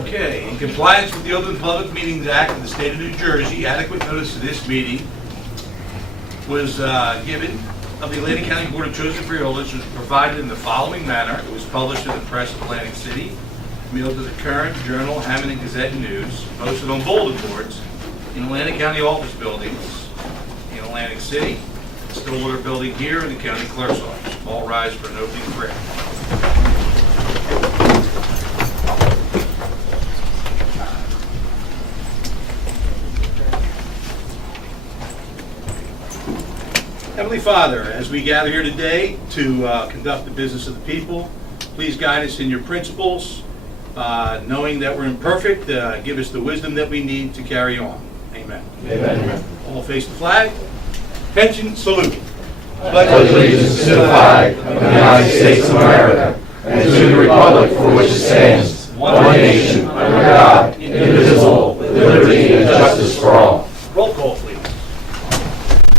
Okay, in compliance with the Open Public Meetings Act of the State of New Jersey, adequate notice of this meeting was given of the Atlantic County Board of Chosen Freeholders was provided in the following manner. It was published in the Press of Atlantic City, mailed to the Current, Journal, Hammond and Gazette News, posted on bulletin boards in Atlantic County office buildings in Atlantic City, Stillwater Building here in the County Clerk's Office. All rise for an opening prayer. Heavenly Father, as we gather here today to conduct the business of the people, please guide us in your principles, knowing that we're imperfect. Give us the wisdom that we need to carry on. Amen. Amen. All face the flag. Attention, salute. Pledge allegiance to the flag of the United States of America and to the republic for which it stands, one nation, under God, indivisible, with liberty and justice for all. Roll call, please.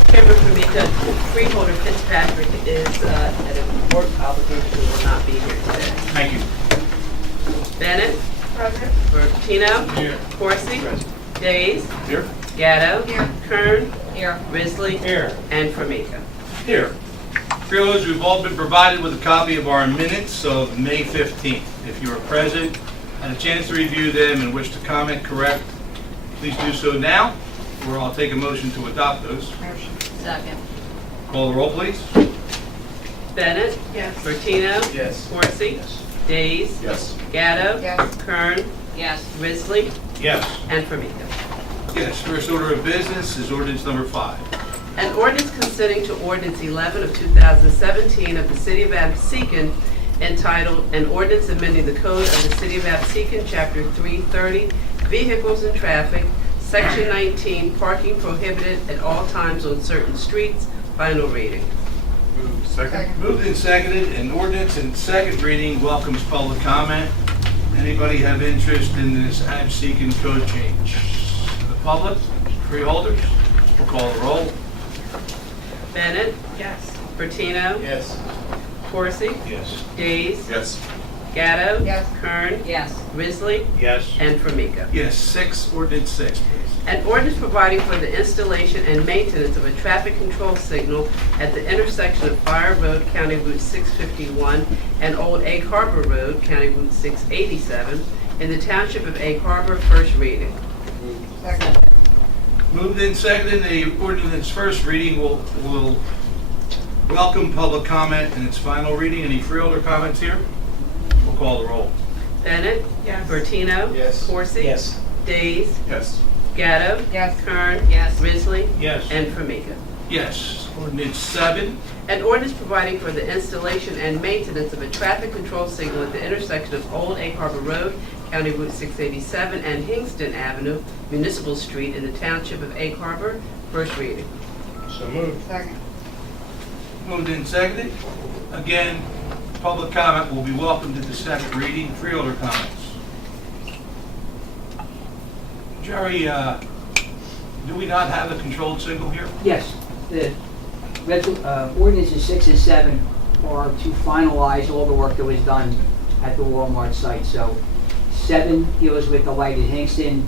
Chairman Famika, Freeholder Fitzpatrick is at a work obligation, will not be here today. Thank you. Bennett. Present. Bertino. Here. Corsi. Days. Here. Gatto. Here. Kern. Here. Risley. Here. And Formica. Here. Freeholders, we've all been provided with a copy of our minutes of May 15th. If you are present, had a chance to review them and wish to comment, correct, please do so now, or I'll take a motion to adopt those. Motion. Second. Call the roll, please. Bennett. Yes. Bertino. Yes. Corsi. Yes. Days. Yes. Gatto. Yes. Kern. Yes. Risley. Yes. And Formica. Yes. First order of business is ordinance number 5. An ordinance consenting to ordinance 11 of 2017 of the City of Absecon entitled, "An Ordinance Amending the Code of the City of Absecon, Chapter 330, Vehicles and Traffic, Section 19, Parking Prohibited at All Times on Certain Streets," final reading. Second. Moved and seconded, an ordinance in second reading welcomes public comment. Anybody have interest in this Absecon code change? The public, freeholders, we'll call the roll. Bennett. Yes. Bertino. Yes. Corsi. Yes. Days. Yes. Gatto. Yes. Kern. Yes. Risley. Yes. And Formica. Yes, 6, ordinance 6, please. An ordinance providing for the installation and maintenance of a traffic control signal at the intersection of Fire Road, County Route 651, and Old Egg Harbor Road, County Route 687, in the Township of Egg Harbor, first reading. Second. Moved and seconded, the ordinance first reading will welcome public comment in its final reading. Any freeholder comments here? We'll call the roll. Bennett. Yes. Bertino. Yes. Corsi. Yes. Days. Yes. Gatto. Yes. Kern. Yes. Risley. Yes. And Formica. Yes. Ordinance 7. An ordinance providing for the installation and maintenance of a traffic control signal at the intersection of Old Egg Harbor Road, County Route 687, and Hingston Avenue, Municipal Street, in the Township of Egg Harbor, first reading. So moved. Second. Moved and seconded. Again, public comment will be welcomed at the second reading. Freeholder comments. Jerry, do we not have a controlled signal here? Yes, the ordinances 6 and 7 are to finalize all the work that was done at the Walmart site. So 7 deals with the light at Hingston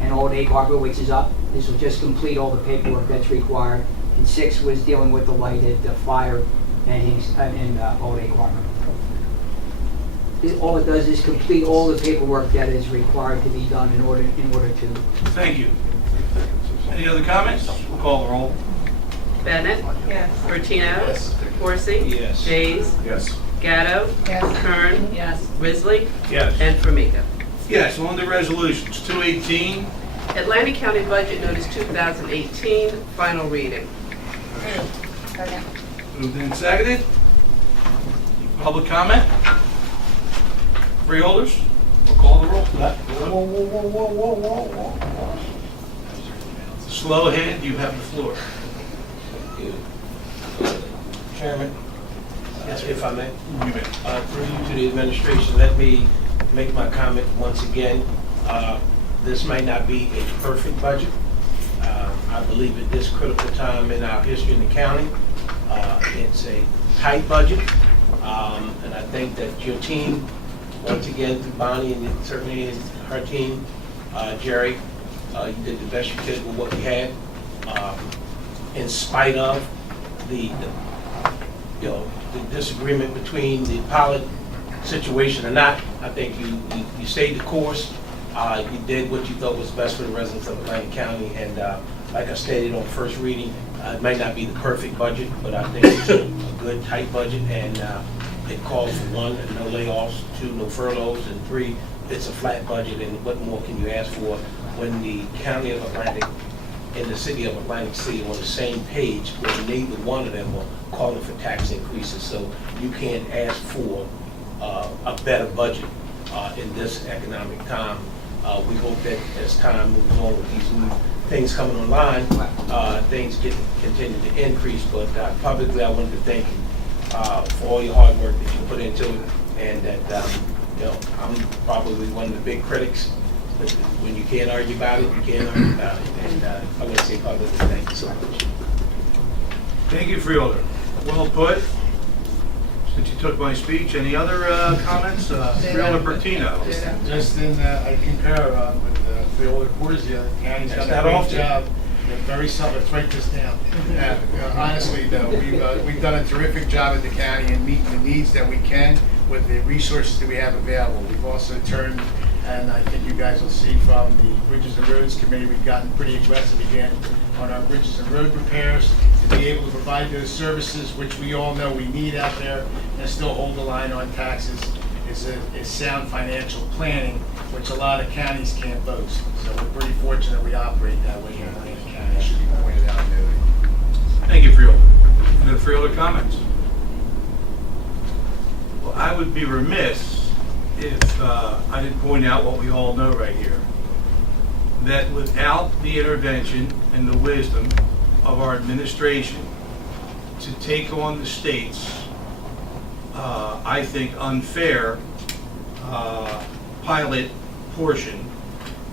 and Old Egg Harbor, which is up. This will just complete all the paperwork that's required. And 6 was dealing with the light at the Fire and Old Egg Harbor. All it does is complete all the paperwork that is required to be done in order to. Thank you. Any other comments? We'll call the roll. Bennett. Yes. Bertino. Yes. Corsi. Yes. Days. Yes. Gatto. Yes. Kern. Yes. Risley. Yes. And Formica. Yes, on the resolutions, 218. Atlantic County Budget Notice 2018, final reading. Second. Moved and seconded. Public comment? Freeholders? We'll call the roll. Slow hand, you have the floor. Chairman, if I may, You may. through you to the administration, let me make my comment once again. This might not be a perfect budget. I believe at this critical time in our history in the county, it's a tight budget. And I think that your team once again, through Bonnie and certainly her team, Jerry, you did the best you could with what you had. In spite of the disagreement between the pilot situation or not, I think you stayed the course. You did what you thought was best for the residents of Atlantic County, and like I stated on first reading, it might not be the perfect budget, but I think it's a good, tight budget, and it calls for 1, no layoffs, 2, no furloughs, and 3, it's a flat budget, and what more can you ask for when the county of Atlantic and the city of Atlantic City are on the same page, where neither one of them are calling for tax increases, so you can't ask for a better budget in this economic time. We hope that as time moves on with these new things coming online, things continue to increase. But publicly, I wanted to thank you for all your hard work that you put into it, and that I'm probably one of the big critics. But when you can't argue about it, you can't argue about it. And I want to say publicly thank you so much. Thank you, Freeholder. Well put. Since you took my speech, any other comments? Freeholder Bertino. Justin, I concur with Freeholder Corsia. The county's done a great job. They're very solid. Let's write this down. Honestly, though, we've done a terrific job at the county in meeting the needs that we can with the resources that we have available. We've also turned, and I think you guys will see from the Bridges and Roads Committee, we've gotten pretty aggressive again on our bridges and road repairs to be able to provide those services which we all know we need out there and still hold the line on taxes is sound financial planning, which a lot of counties can't boast. So we're pretty fortunate we operate that way here in Atlantic County. It should be pointed out and noted. Thank you, Freeholder. Any other Freeholder comments? Well, I would be remiss if I didn't point out what we all know right here. That without the intervention and the wisdom of our administration to take on the state's, I think, unfair pilot portion,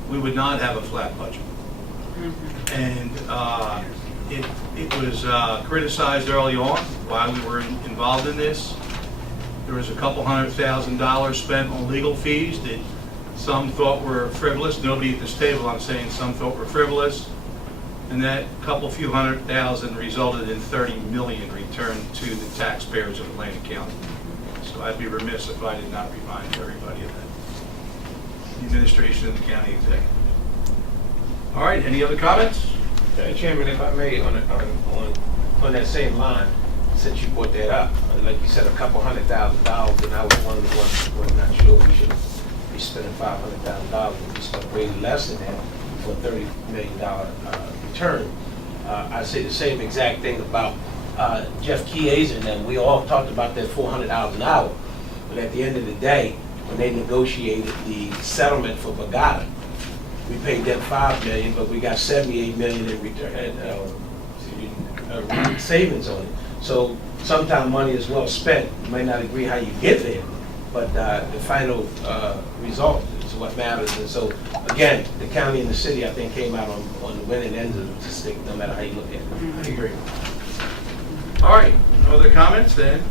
we would not have a flat budget. And it was criticized early on while we were involved in this. There was a couple $100,000 spent on legal fees that some thought were frivolous. Nobody at this table, I'm saying, some thought were frivolous. And that few $100,000 resulted in $30 million returned to the taxpayers of Atlantic County. So I'd be remiss if I did not remind everybody of that. The administration and the county executive. All right, any other comments? Chairman, if I may, on that same line, since you brought that up, like you said, a couple $100,000, and I was one of the ones who were not sure we should be spending $500,000. We spent way less than that for a $30 million return. I say the same exact thing about Jeff Chiesa and them. We all talked about that $400 an hour, but at the end of the day, when they negotiated the settlement for Bagata, we paid them $5 million, but we got $78 million in return, savings on it. So sometimes money is well spent. You may not agree how you get there, but the final result is what matters. And so, again, the county and the city, I think, came out on the winning end of the stick, no matter how you look at it. I agree. All right, no other comments then?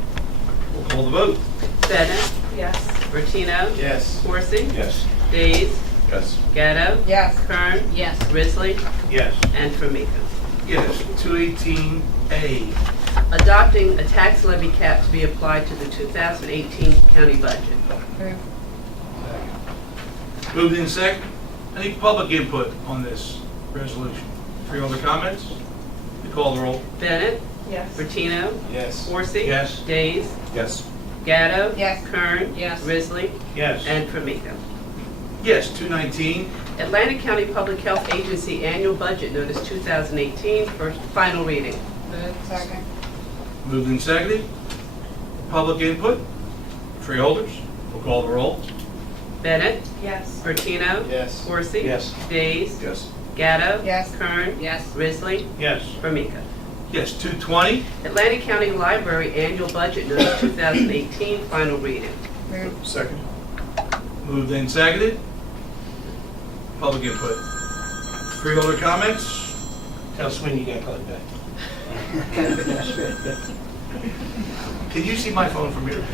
We'll call the vote. Bennett? Yes. Bertino? Yes. Horsey? Yes. Days? Yes. Gatto? Yes. Kern? Yes. Risley? Yes. And Formica. Yes, 218A. Adopting a tax levy cap to be applied to the 2018 county budget. Move. Moved in second. Any public input on this resolution? Freeholder comments? We call the roll. Bennett? Yes. Bertino? Yes. Horsey? Yes. Days? Yes. Gatto? Yes. Kern? Yes. Risley? Yes. And Formica. Yes, 219. Atlantic County Public Health Agency Annual Budget Notice 2018, first final reading. Move. Second. Moved and seconded. Public input. Freeholders. We'll call the roll. Bennett? Yes. Bertino? Yes. Horsey? Yes. Days? Yes. Gatto? Yes. Kern? Yes. Risley? Yes. Formica. Yes, 220. Atlantic County Library Annual Budget Notice 2018, final reading. Move. Second. Moved and seconded. Public input. Freeholder comments? Tell Sweeney you got called back. Can you see my phone from here?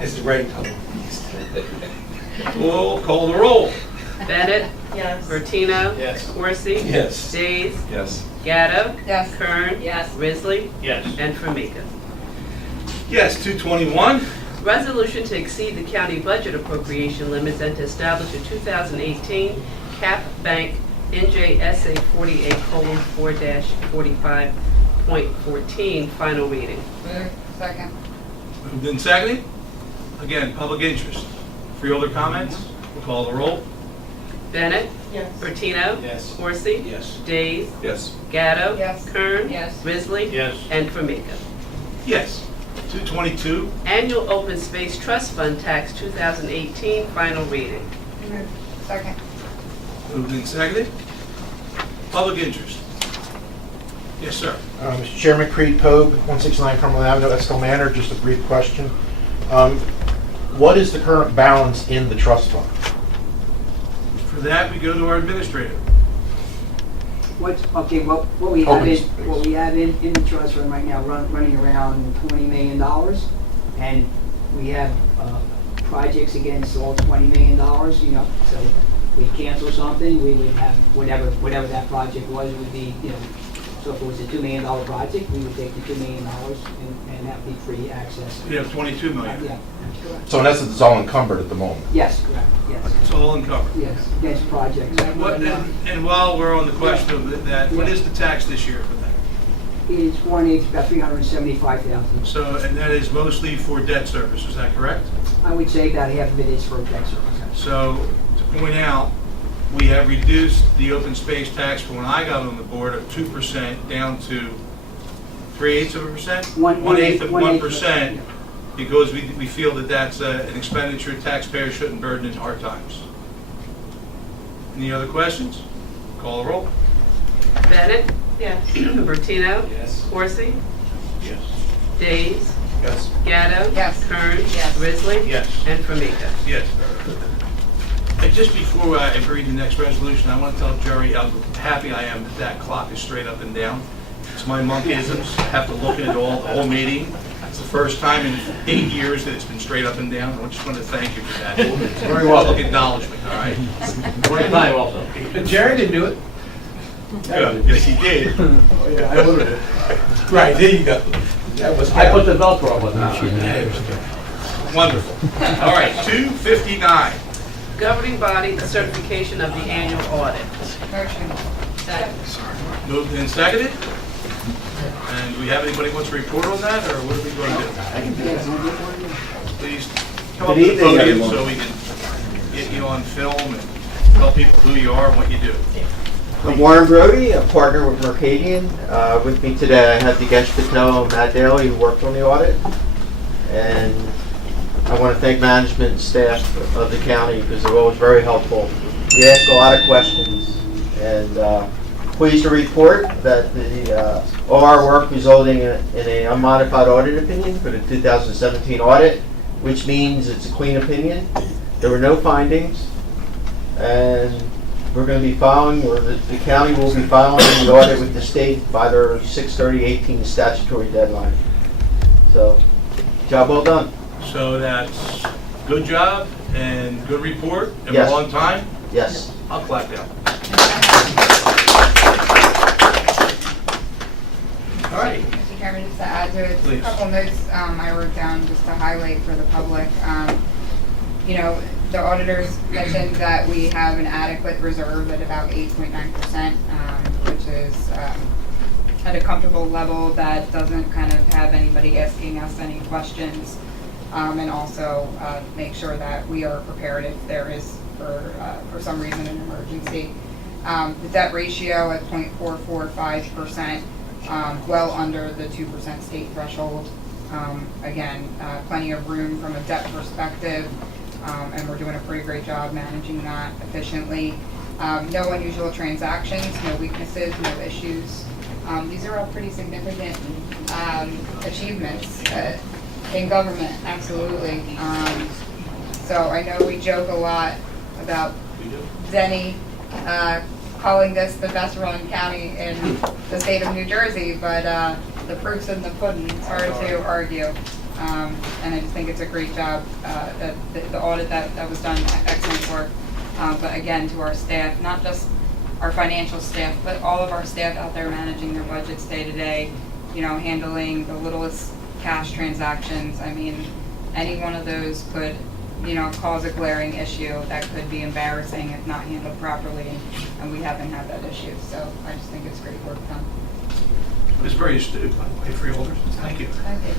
It's the rain. We'll call the roll. Bennett, Yes. Bertino. Yes. Corsi. Yes. Days. Yes. Gatto. Yes. Kern. Yes. Risley. Yes. And Formica. Yes, 221. Resolution to exceed the county budget appropriation limits and to establish a 2018 cap bank NJSA 48:4-45.14 final reading. Move. Second. Moved and seconded. Again, public interest. Freeholder comments? We'll call the roll. Bennett. Yes. Bertino. Yes. Corsi. Yes. Days. Yes. Gatto. Yes. Kern. Yes. Risley. Yes. And Formica. Yes. 222. Annual Open Space Trust Fund Tax 2018 final reading. Move. Second. Moved and seconded. Public interest. Yes, sir. Mr. Chairman, Creed Pogue, 169 Cumberland Avenue, Estill Manor. Just a brief question. What is the current balance in the trust fund? For that, we go to our administrator. What we have Open in, space. what we have in the trust fund right now, running around $20 million. And we have projects against all $20 million, you know, so if we cancel something, we would have whatever that project was, would be, you know, so if it was a $2 million project, we would take the $2 million and have the free access. We have 22 million. Yeah, that's correct. So in essence, it's all encumbered at the moment. Yes, correct, yes, It's all uncovered. yes, against projects. And while we're on the question of that, what is the tax this year for that? It's about $375,000. So, and that is mostly for debt service, is that correct? I would say about half of it is for debt service. So, to point out, we have reduced the open space tax from when I got on the board of 2% down to 3/8%? One-eighth of 1%, because we feel that that's an expenditure taxpayers shouldn't burden in hard times. Any other questions? Call the roll. Bennett. Yes. Bertino. Yes. Corsi. Yes. Days. Yes. Gatto. Yes. Kern. Yes. Risley. Yes. And Formica. Yes. And just before I read the next resolution, I want to tell Jerry how happy I am that that clock is straight up and down. It's my monkeyisms. I have to look at it all, the whole meeting. It's the first time in 8 years that it's been straight up and down. I just want to thank you for that. Very well. Public acknowledgement, all right? Right time also. Jerry didn't do it. Good. Yes, he did. Yeah, I ordered it. Right, there you go. That was. I put the Velcro on it. Wonderful. All right, 259. Governing body certification of the annual audit. Motion. Second. Moved and seconded. And do we have anybody who wants to report on that, or what are we going to do? Please come up to the Good evening, podium everyone. so we can get you on film and tell people who you are and what you do. I'm Warren Brody, a partner with Mercadian. With me today, I have Digesh Patel and Matt Daly, who worked on the audit. And I want to thank management and staff of the county because they're always very helpful. We ask a lot of questions, and pleased to report that all our work resulting in an unmodified audit opinion for the 2017 audit, which means it's a clean opinion. There were no findings, and we're going to be following, or the county will be following the audit with the state by their 6/30/18 statutory deadline. So, job well done. So that's good job and good report, and Yes. we're on time. Yes. I'll clap down. All right. Mr. Chairman, just to add to it, Please. a couple notes I wrote down just to highlight for the public. You know, the auditors mentioned that we have an adequate reserve at about 8.9%, which is at a comfortable level that doesn't kind of have anybody asking us any questions, and also make sure that we are prepared if there is, for some reason, an emergency. The debt ratio at 0.445%, well under the 2% state threshold. Again, plenty of room from a debt perspective, and we're doing a pretty great job managing that efficiently. No unusual transactions, no weaknesses, no issues. These are all pretty significant achievements in government, absolutely. So I know we joke a lot about Denny calling this the best run county in the state of New Jersey, but the proof's in the pudding. It's hard to argue. And I just think it's a great job, the audit that was done, excellent work. But again, to our staff, not just our financial staff, but all of our staff out there managing their budgets day to day, you know, handling the littlest cash transactions. I mean, any one of those could, you know, cause a glaring issue that could be embarrassing if not handled properly, and we haven't had that issue. So I just think it's great work done. It was very astute, by the way, freeholders. Thank you. Thank you.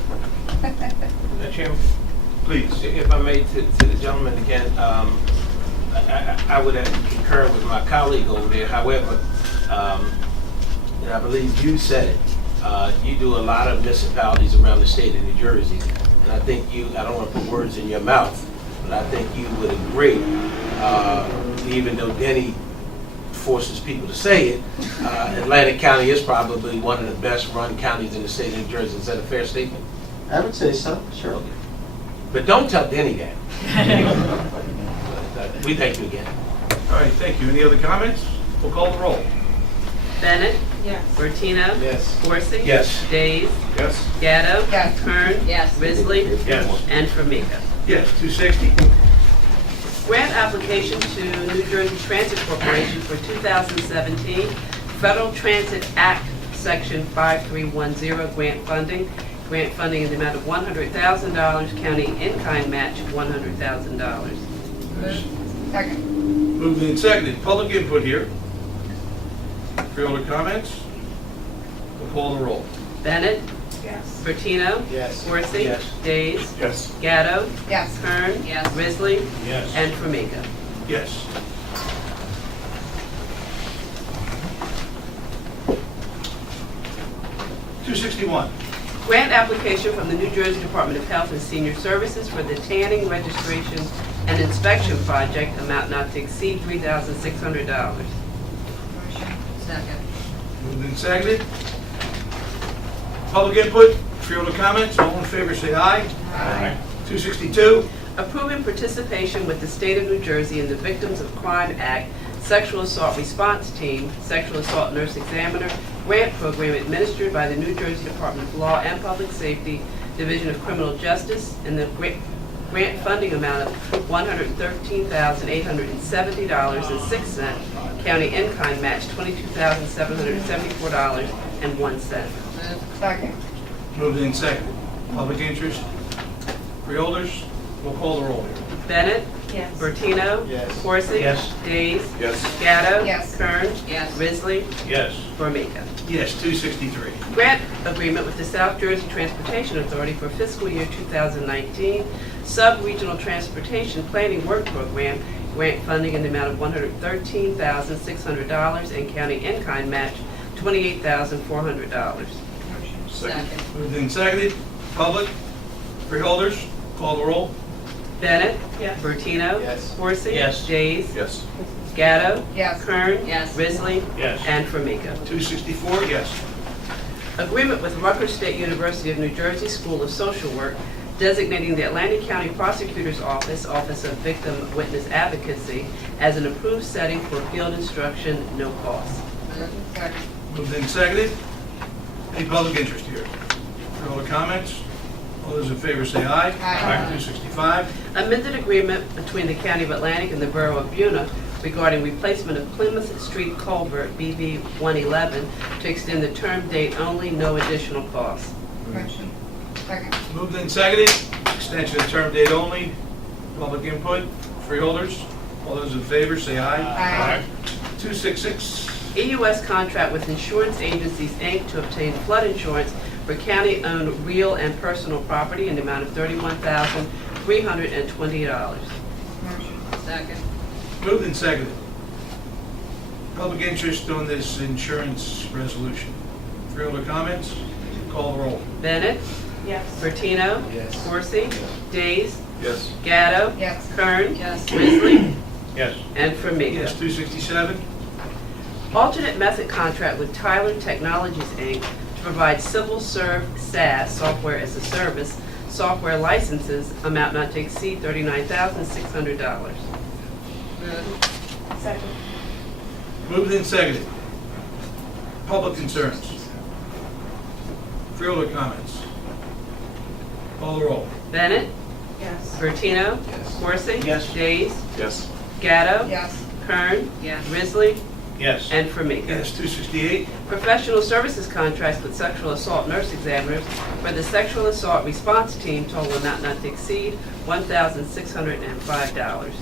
Mr. Chairman, Please. if I may, to the gentleman again, I would concur with my colleague over there. However, and I believe you said it, you do a lot of municipalities around the state of New Jersey. And I think I don't want to put words in your mouth, but I think you would agree, even though Denny forces people to say it, Atlantic County is probably one of the best run counties in the state of New Jersey. Is that a fair statement? I would say so, sure. But don't tell Denny that. We thank you again. All right, thank you. Any other comments? We'll call the roll. Bennett? Yes. Bertino? Yes. Coursey? Yes. Days? Yes. Gatto? Yes. Kern? Yes. Risley? Yes. And Formica. Yes, 260. Grant application to New Jersey Transit Corporation for 2017 Federal Transit Act, Section 5310, grant funding. Grant funding in the amount of $100,000, county in-kind match $100,000. Second. Moved and seconded. Public input here. Freeholder comments? We'll call the roll. Bennett? Yes. Bertino? Yes. Coursey? Yes. Days? Yes. Gatto? Yes. Kern? Yes. Risley? Yes. And Formica. Yes. $261. Grant application from the New Jersey Department of Health and Senior Services for the tanning registration and inspection project, amount not to exceed $3,600. Motion. Second. Moved and seconded. Public input, freeholder comments, all in favor say aye. Aye. 262. Approving participation with the State of New Jersey in the Victims of Crime Act Sexual Assault Response Team, Sexual Assault Nurse Examiner Grant Program administered by the New Jersey Department of Law and Public Safety, Division of Criminal Justice, in the grant funding amount of $113,870.06, county in-kind match $22,774.01. Second. Moved and seconded. Public interest, freeholders, we'll call the roll here. Bennett? Yes. Bertino? Yes. Coursey? Yes. Days? Yes. Gatto? Yes. Kern? Yes. Risley? Yes. Formica. Yes, 263. Grant agreement with the South Jersey Transportation Authority for fiscal year 2019 Sub-Regional Transportation Planning Work Program, grant funding in the amount of $113,600 and county in-kind match $28,400. Second. Moved and seconded. Public, freeholders, call the roll. Bennett? Yes. Bertino? Yes. Coursey? Yes. Days? Yes. Gatto? Yes. Kern? Yes. Risley? Yes. And Formica. 264, yes. Agreement with Rutgers State University of New Jersey School of Social Work designating the Atlantic County Prosecutor's Office, Office of Victim Witness Advocacy, as an approved setting for field instruction, no cost. Second. Moved and seconded. Any public interest here? Freeholder comments? All those in favor say aye. Aye. 265. Amended agreement between the County of Atlantic and the Borough of Buena regarding replacement of Plymouth Street culvert BB 111 to extend the term date only, no additional cost. Motion. Second. Moved and seconded. Extension of term date only. Public input. Freeholders? All those in favor say aye. Aye. 266. EUS contract with Insurance Agencies, Inc. to obtain flood insurance for county-owned real and personal property in the amount of $31,320. Motion. Second. Moved and seconded. Public interest on this insurance resolution. Freeholder comments? Call the roll. Bennett? Yes. Bertino? Yes. Coursey? Days? Yes. Gatto? Yes. Kern? Yes. Risley? Yes. And Formica. Yes, 267. Alternate method contract with Tyler Technologies, Inc. to provide civil serve SaaS, software as a service, software licenses, amount not to exceed $39,600. Second. Moved and seconded. Public concerns. Freeholder comments. Call the roll. Bennett, Yes. Bertino, Yes. Corsi. Yes. Days, Yes. Gatto. Yes. Kern. Yes. Risley, Yes. and Formica. Yes, 268. Professional services contracts with sexual assault nurse examiners for the sexual assault response team, total amount not to exceed $1,605.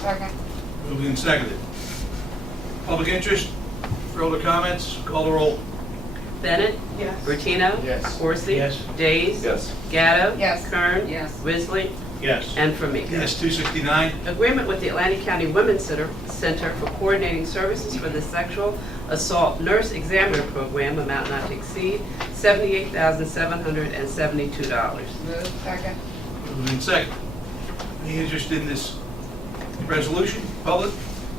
Second. Moved and seconded. Public interest, further comments, call the roll. Bennett, Yes. Bertino. Yes. Corsi. Yes. Days. Yes. Gatto. Yes. Kern. Yes. Risley, Yes. and Formica. Yes, 269. Agreement with the Atlantic County Women's Center for coordinating services for the sexual assault nurse examiner program, amount not to exceed $78,772. Move. Second. Moved and seconded. Any interest in this resolution? Public?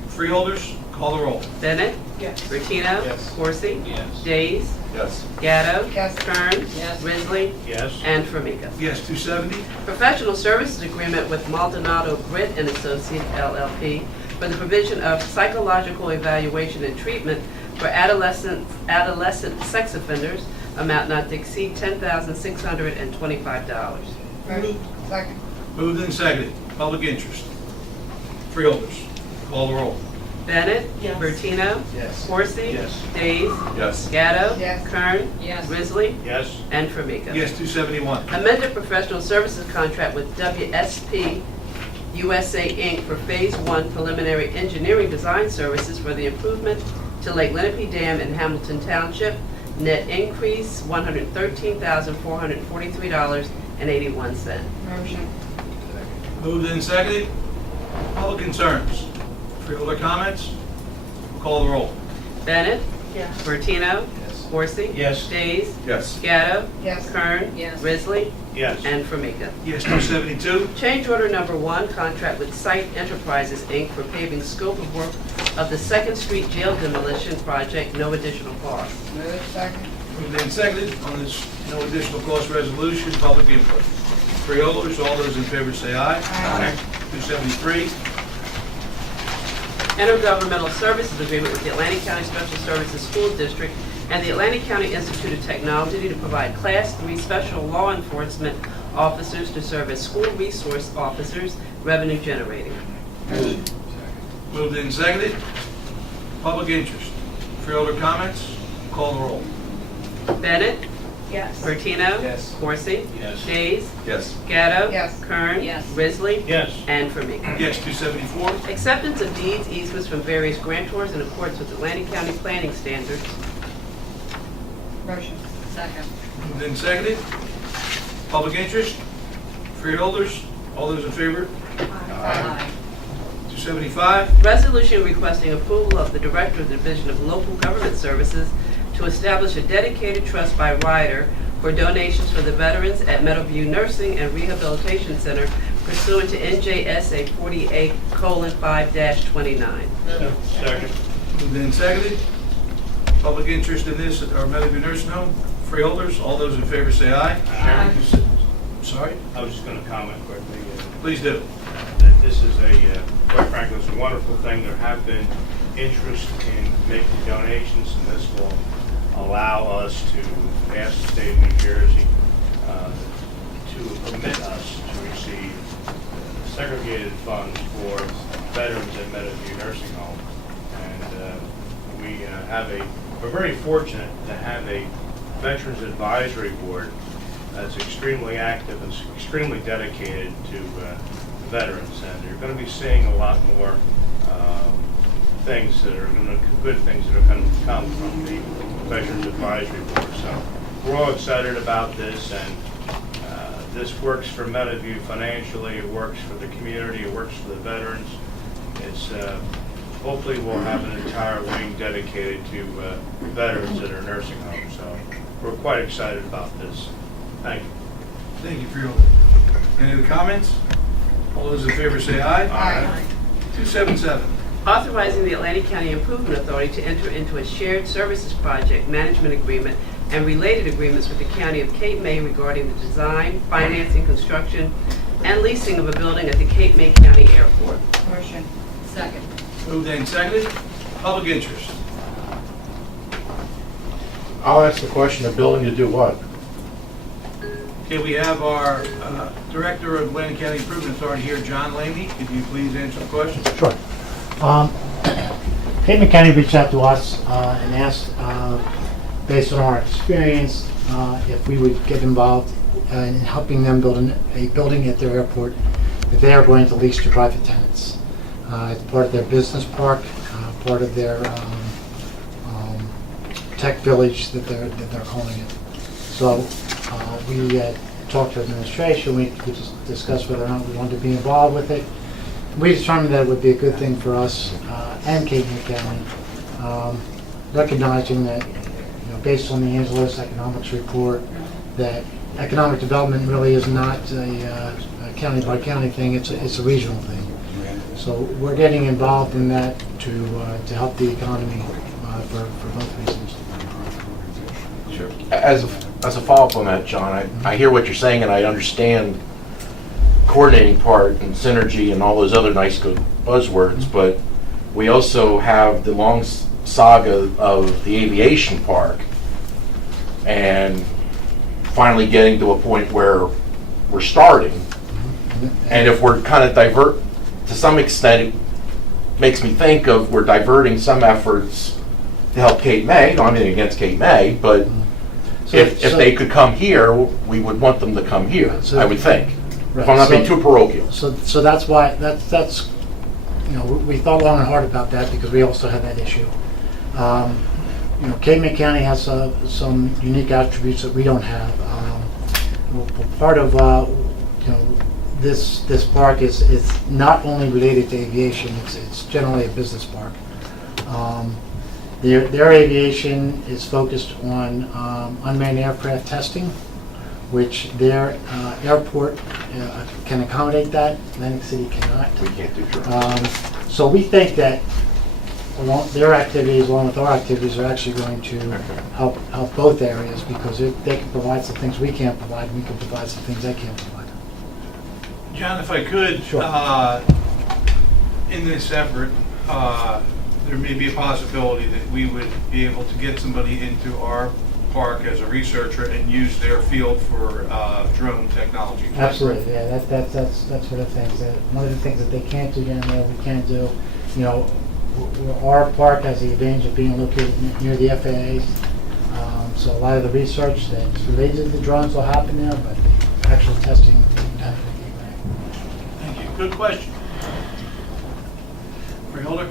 Freeholders? Call the roll. Bennett, Yes. Bertino. Yes. Corsi. Yes. Days. Yes. Gatto. Yes. Kern. Yes. Risley, Yes. and Formica. Yes, 270. Professional services agreement with Maldonado Grit and Associates LLP for the provision of psychological evaluation and treatment for adolescent sex offenders, amount not to exceed $10,625. Motion. Second. Moved and seconded. Public interest. Freeholders? Call the roll. Bennett. Yes. Bertino. Yes. Corsi. Yes. Days. Yes. Gatto. Yes. Kern. Yes. Risley, Yes. and Formica. Yes, 271. Amended professional services contract with WSP USA Inc. for Phase 1 preliminary engineering design services for the improvement to Lake Lenape Dam in Hamilton Township. Net increase, $113,443.81. Motion. Moved and seconded. Public concerns. Freeholder comments? Call the roll. Bennett. Yes. Bertino. Yes. Corsi. Yes. Days. Yes. Gatto. Yes. Kern. Yes. Risley, Yes. and Formica. Yes, 272. Change order number 1, contract with Site Enterprises, Inc. for paving scope of work of the 2nd Street Jail demolition project, no additional cost. Move. Second. Moved and seconded on this no additional cost resolution. Public input. Freeholders, all those in favor say aye. Aye. 273. Intergovernmental Services Agreement with the Atlantic County Special Services School District and the Atlantic County Institute of Technology to provide Class 3 special law enforcement officers to serve as school resource officers, revenue generating. Moved and seconded. Public interest. Freeholder comments? Call the roll. Bennett. Yes. Bertino. Yes. Corsi. Yes. Days. Yes. Gatto. Yes. Kern. Yes. Risley. Yes. And Formica. Yes, 274. Acceptance of deeds, easements from various grantors in accordance with Atlantic County planning standards. Motion. Second. Moved and seconded. Public interest. Freeholders, all those in favor? Aye. 275. Resolution requesting approval of the Director of the Division of Local Government Services to establish a dedicated trust by rider for donations for the veterans at Meadowview Nursing and Rehabilitation Center pursuant to NJSA 48:5-29. Second. Moved and seconded. Public interest in this at our Meadowview Nursing Home. Freeholders, all those in favor say aye. Aye. Sorry? I was just going to comment quickly Please do. that this is quite frankly, it's a wonderful thing. There have been interest in making donations, and this will allow us to ask the state of New Jersey to permit us to receive segregated funds for veterans at Meadowview Nursing Home. And we're very fortunate to have a Veterans Advisory Board that's extremely active and extremely dedicated to veterans, and you're going to be seeing a lot more things that are good things that are going to come from the Veterans Advisory Board. So we're all excited about this, and this works for Meadowview financially. It works for the community. It works for the veterans. It's hopefully we'll have an entire wing dedicated to veterans at our nursing homes. So we're quite excited about this. Thank you. Thank you, Freeholder. Any other comments? All those in favor say aye. Aye. 277. Authorizing the Atlantic County Improvement Authority to enter into a shared services project management agreement and related agreements with the County of Cape May regarding the design, financing, construction, and leasing of a building at the Cape May County Airport. Motion. Second. Moved and seconded. Public interest. I'll ask the question, a building to do what? Okay, we have our Director of Atlantic County Improvement Authority here, John Lamy. Could you please answer the question? Sure. Cayman County reached out to us and asked, based on our experience, if we would get involved in helping them build a building at their airport that they are going to lease to private tenants. It's part of their business park, part of their tech village that they're calling it. So we talked to administration, we just discussed whether or not we wanted to be involved with it. We determined that it would be a good thing for us and Cayman County, recognizing that, based on the Angeles Economics Report, that economic development really is not a county by county thing, it's a regional thing. So we're getting involved in that to help the economy for both reasons. Sure. As a follow-up on that, John, I hear what you're saying, and I understand coordinating part and synergy and all those other nice good buzzwords, but we also have the long saga of the aviation park and finally getting to a point where we're starting. And if we're kind of to some extent, it makes me think of we're diverting some efforts to help Cape May. No, I'm anything against Cape May, but if they could come here, we would want them to come here, I would think. If I'm not being too parochial. So that's why, that's we thought long and hard about that because we also had that issue. Cayman County has some unique attributes that we don't have. Part of this park is not only related to aviation, it's generally a business park. Their aviation is focused on unmanned aircraft testing, which their airport can accommodate that. Atlantic City cannot. We can't do drones. So we think that their activities, along with our activities, are actually going to help both areas because they can provide some things we can't provide, and we can provide some things they can't provide. John, if I could, Sure. In this effort, there may be a possibility that we would be able to get somebody into our park as a researcher and use their field for drone technology. Absolutely, yeah, that's one of the things one of the things that they can't do down there, we can't do. Our park has the advantage of being located near the FAAs, so a lot of the research that's related to the drones will happen there, but the actual testing will be done at the Gateway. Thank you. Good question. Freeholder?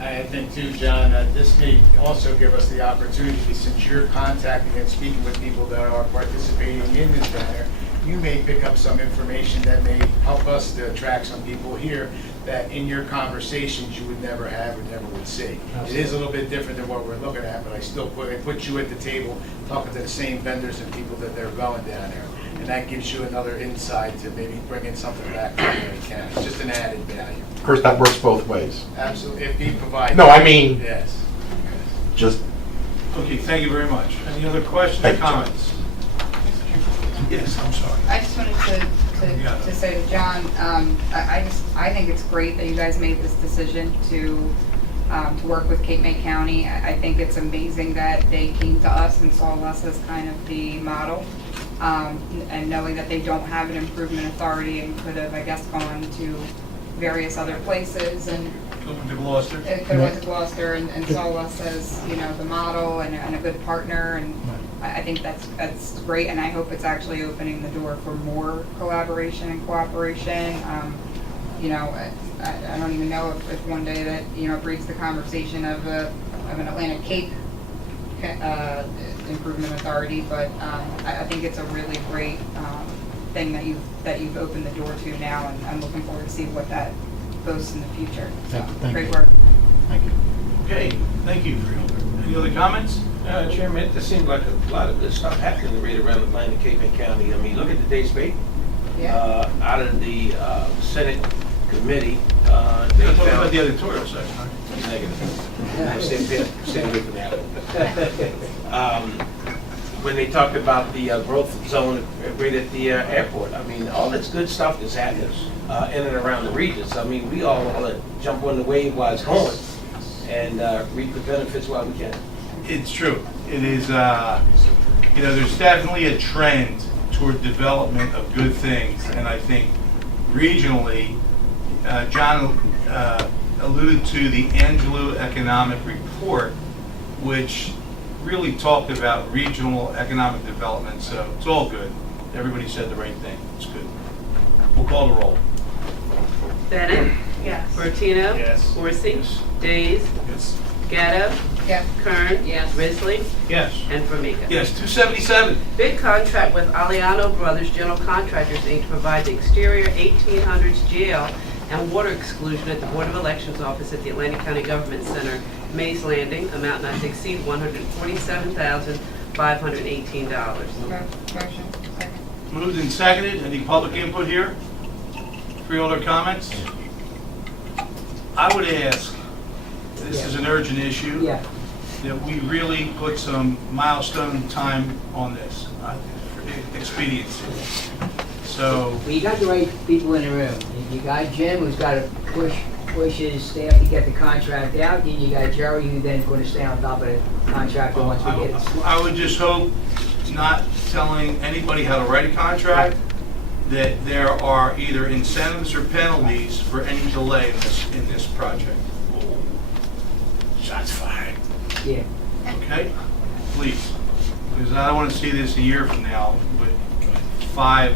I think too, John, this may also give us the opportunity, since you're contacting and speaking with people that are participating in this banner, you may pick up some information that may help us to attract some people here that in your conversations you would never have or never would see. It is a little bit different than what we're looking at, but I still put you at the table talking to the same vendors and people that they're going down there. And that gives you another insight to maybe bring in something back to the county. It's just an added value. Of course, that works both ways. Absolutely, if you provide. No, I mean, Yes. just Okay, thank you very much. Any other questions or Thank you. comments? Yes, I'm sorry. I just wanted to say to John, I think it's great that you guys made this decision to work with Cape May County. I think it's amazing that they came to us and saw us as kind of the model. And knowing that they don't have an improvement authority and could have, I guess, gone to various other places and Going to Gloucester? could have went to Gloucester and saw us as, the model and a good partner. And I think that's great, and I hope it's actually opening the door for more collaboration and cooperation. I don't even know if one day that, it breeds the conversation of an Atlantic Cape Improvement Authority, but I think it's a really great thing that you've opened the door to now, and I'm looking forward to see what that boasts in the future. So, Thank great you. work. Thank you. Okay, thank you, Freeholder. Any other comments? Chairman, it just seems like a lot of good stuff happening right around Atlantic Cape and County. I mean, look at today's paper. Yeah. Out of the Senate committee, You're they talking about found the editorial section, aren't you? negative. Stay away from that. When they talked about the growth zone right at the airport, I mean, all this good stuff that's happening in and around the regions. I mean, we all want to jump on the wave while it's going and reap the benefits while we can. It's true. It is, there's definitely a trend toward development of good things. And I think regionally, John alluded to the Angelo Economic Report, which really talked about regional economic development, so it's all good. Everybody said the right thing. It's good. We'll call the roll. Bennett? Yes. Bertino? Yes. Corsi? Yes. Days? Yes. Gatto? Yes. Kern? Yes. Risley? Yes. And Formica. Yes, 277. Bid contract with Aliano Brothers General Contractors, Inc. to provide the exterior 1800s jail and water exclusion at the Board of Elections office at the Atlantic County Government Center, Mays Landing, amount not to exceed $147,518. Motion. Second. Moved and seconded. Any public input here? Freeholder comments? I would ask, this is an urgent issue, Yeah, that we really put some milestone time on this, for expediency. So, well, you got the right people in the room. You got Jim, who's got to push his staff to get the contract out, and you got Jerry, who then going to stay on top of the contractor once we get it. I would just hope, not telling anybody how to write a contract, that there are either incentives or penalties for any delay in this project. Shots fired. Yeah. Okay? Please. Because I don't want to see this a year from now with 5,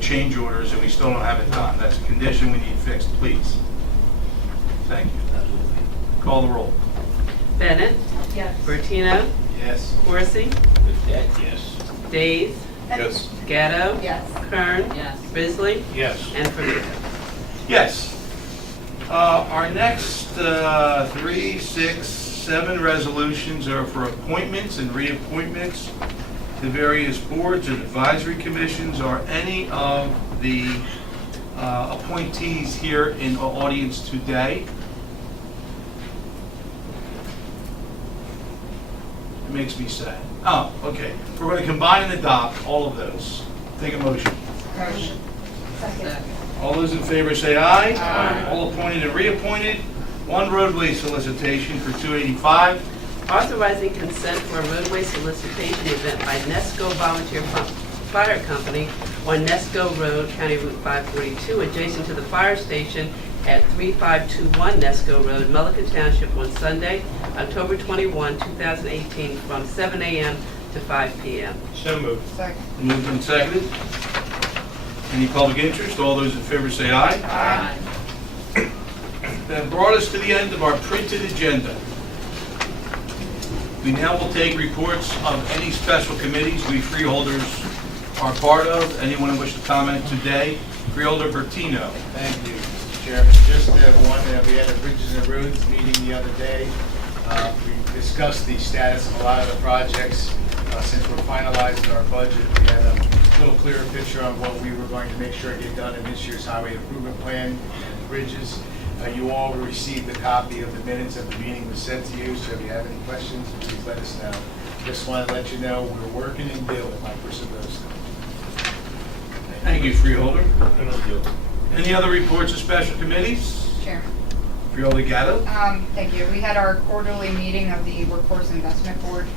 change orders and we still don't have it done. That's a condition we need fixed, please. Thank you. Call the roll. Bennett? Yes. Bertino? Yes. Corsi? With that, yes. Days? Yes. Gatto? Yes. Kern? Yes. Risley? Yes. And Formica. Yes. Our next 3, 6, 7 resolutions are for appointments and reappointments to various boards and advisory commissions. Are any of the appointees here in the audience today? It makes me sad. Oh, okay. We're going to combine and adopt all of those. Take a motion. Motion. Second. All those in favor say aye. Aye. All appointed and reappointed. One roadway solicitation for 285. Authorizing consent for a roadway solicitation event by Nesco Volunteer Fire Company on Nesco Road, County Route 542, adjacent to the fire station at 3521 Nesco Road, Mulligan Township, on Sunday, October 21, 2018, from 7 a.m. to 5 p.m. So moved. Second. Moved and seconded. Any public interest? All those in favor say aye. Aye. That brought us to the end of our printed agenda. We now will take reports of any special committees we freeholders are part of. Anyone who wishes to comment today? Freeholder Bertino. Thank you, Mr. Chairman. Just one, we had a Bridges and Roads meeting the other day. We discussed the status of a lot of the projects. Since we're finalizing our budget, we had a little clearer picture on what we were going to make sure get done in this year's highway improvement plan and bridges. You all received a copy of the minutes of the meeting was sent to you, so if you have any questions, please let us know. Just want to let you know we're working and dealing like we're supposed to. Thank you, Freeholder. Any other reports of special committees? Chairman. Freeholder Gatto? Thank you. We had our quarterly meeting of the Workforce Investment Board,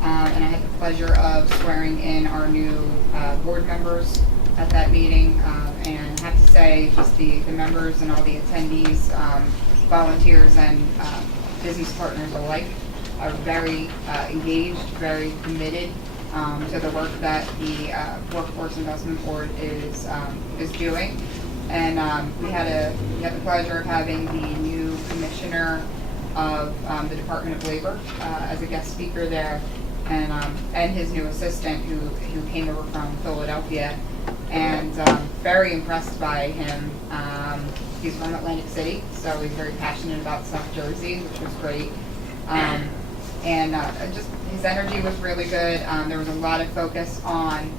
and I had the pleasure of swearing in our new board members at that meeting. And I have to say, just the members and all the attendees, volunteers and business partners alike, are very engaged, very committed to the work that the Workforce Investment Board is doing. And we had the pleasure of having the new commissioner of the Department of Labor as a guest speaker there, and his new assistant who came over from Philadelphia, and very impressed by him. He's from Atlantic City, so he's very passionate about South Jersey, which was great. And just his energy was really good. There was a lot of focus on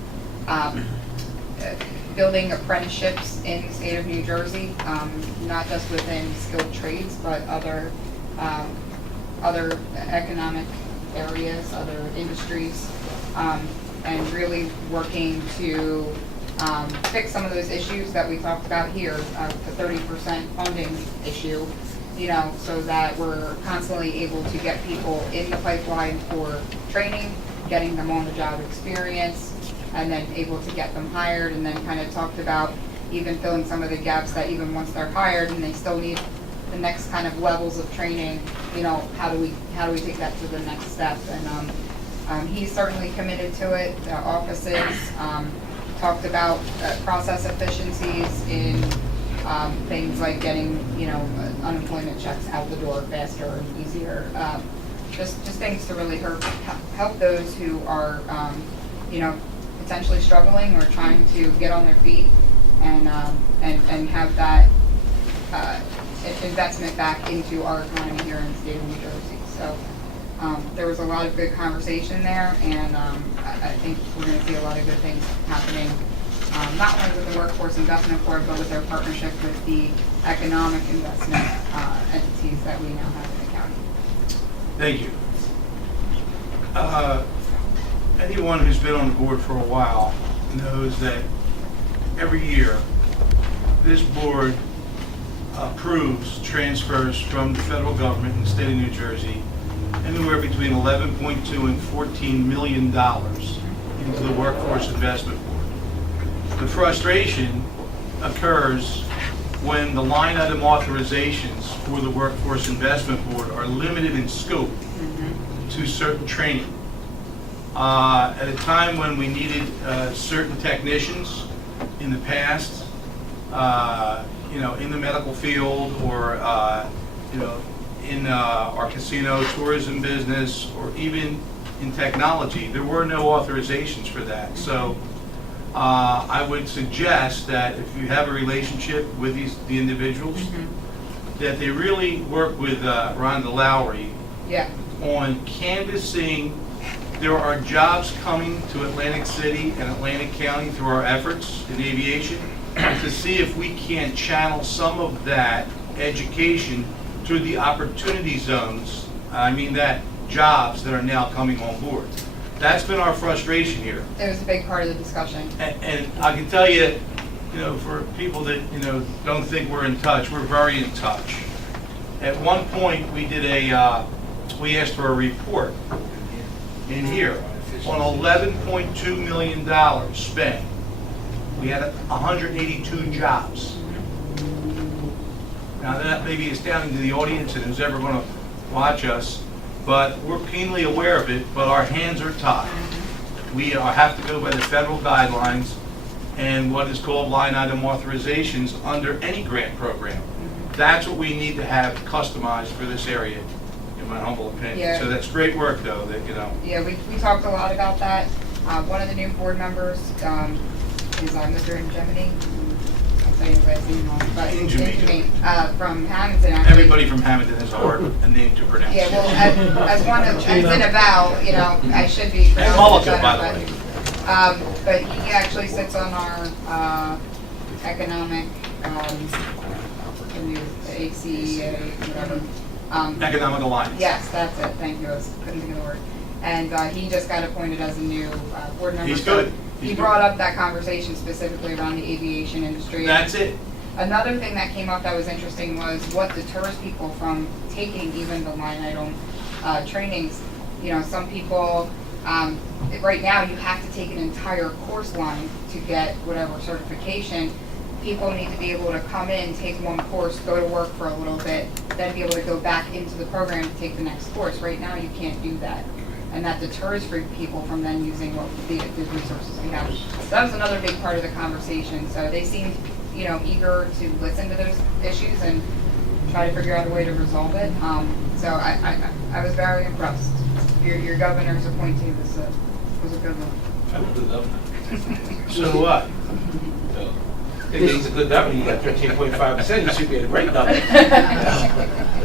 building apprenticeships in the state of New Jersey, not just within skilled trades, but other economic areas, other industries, and really working to fix some of those issues that we talked about here, the 30% funding issue, so that we're constantly able to get people in the pipeline for training, getting them on the job experience, and then able to get them hired, and then kind of talked about even filling some of the gaps that even once they're hired and they still need the next kind of levels of training, you know, how do we take that to the next step? And he's certainly committed to it. The offices talked about process efficiencies in things like getting, you know, unemployment checks out the door faster and easier. Just things to really help those who are, you know, potentially struggling or trying to get on their feet and have that investment back into our economy here in the state of New Jersey. So there was a lot of good conversation there, and I think we're going to see a lot of good things happening, not only with the Workforce Investment Board, but with their partnership with the economic investment entities that we now have in the county. Thank you. Anyone who's been on the board for a while knows that every year this board approves transfers from the federal government in the state of New Jersey anywhere between $11.2 and $14 million into the Workforce Investment Board. The frustration occurs when the line item authorizations for the Workforce Investment Board are limited in scope to certain training. At a time when we needed certain technicians in the past, you know, in the medical field or, you know, in our casino tourism business or even in technology, there were no authorizations for that. So I would suggest that if you have a relationship with the individuals, that they really work with Rhonda Lowry on canvassing. There are jobs coming to Atlantic City and Atlantic County through our efforts in aviation to see if we can channel some of that education through the opportunity zones. I mean that jobs that are now coming on board. That's been our frustration here. It was a big part of the discussion. And I can tell you, you know, for people that, you know, don't think we're in touch, we're very in touch. At one point, we did we asked for a report in here on $11.2 million spent. We had 182 jobs. Now that may be astounding to the audience and who's ever going to watch us, but we're keenly aware of it, but our hands are tied. We have to go by the federal guidelines and what is called line item authorizations under any grant program. That's what we need to have customized for this area, in my humble opinion. Yeah. So that's great work, though, that, you know. Yeah, we talked a lot about that. One of the new board members is Mr. Ingemini. I'll tell you the last name wrong, but Ingemini. From Hamilton. Actually. Everybody from Hamilton has a name to pronounce. Yeah, well, as one of, as in a vowel, you know, I should be pronouncing And Mulligan, it by better, the way. but he actually sits on our economic, ACEA, whatever. Economic Alliance. Yes, that's it. Thank you. I couldn't think of the word. And he just got appointed as a new board member. He's good. He brought up that conversation specifically around the aviation industry. That's it. Another thing that came up that was interesting was what deters people from taking even the line item trainings. You know, some people, right now you have to take an entire course line to get whatever certification. People need to be able to come in, take one course, go to work for a little bit, then be able to go back into the program to take the next course. Right now you can't do that. And that deters people from then using what the resources we have. So that was another big part of the conversation. So they seemed, you know, eager to listen to those issues and try to figure out a way to resolve it. So I was very impressed. Your governor's appointee was a good one. I'm a good governor. So what? I think he's a good governor. You got 13.5%. You should be a great governor.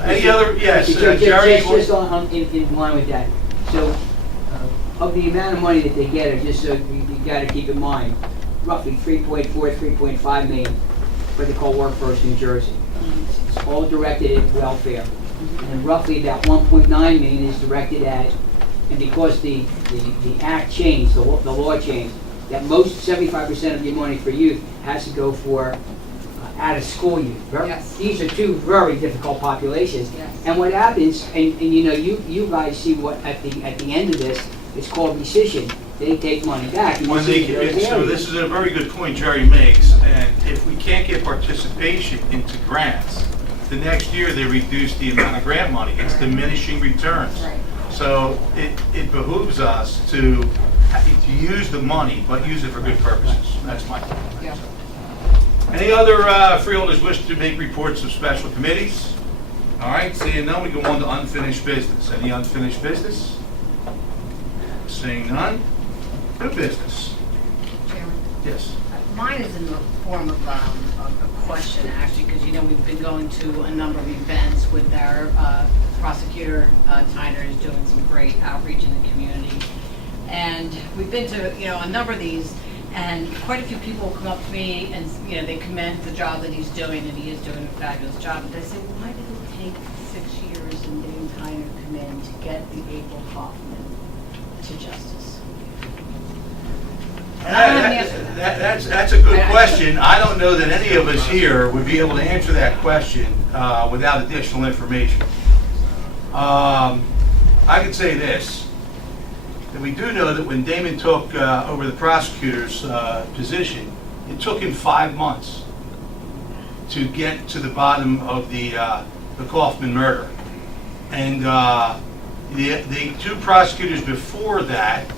Any other, yes, Jerry? Just in line with that. So, of the amount of money that they get, just so you got to keep in mind, roughly 3.4, 3.5 million what they call Workforce New Jersey. It's all directed at welfare. And roughly about 1.9 million is directed at, and because the act changed, the law changed, that most 75% of your money for youth has to go for out-of-school youth. Yes. These are two very difficult populations. Yes. And what happens, and you know, you guys see what at the end of this, it's called rescission. they take money back. and When this they, is their so area. this is a very good point Jerry makes, and if we can't get participation into grants, the next year they reduce the amount of grant money. It's diminishing returns. Right. So it behooves us to use the money, but use it for good purposes. That's my point. Yeah. Any other freeholders wish to make reports of special committees? All right, seeing none, we go on to unfinished business. Any unfinished business? Seeing none, new business. Chairman, Yes. mine is in the form of a question, actually, because, you know, we've been going to a number of events with our prosecutor, Tyner is doing some great outreach in the community. And we've been to, you know, a number of these, and quite a few people come up to me and, you know, they commend the job that he's doing, and he is doing a fabulous job. But they say, why did it take 6 years and Dave Tyner come in to get the April Hoffman to justice? That's a good question. I don't know that any of us here would be able to answer that question without additional information. I could say this, that we do know that when Damon took over the prosecutor's position, it took him 5 months to get to the bottom of the Kaufman murder. And the two prosecutors before that,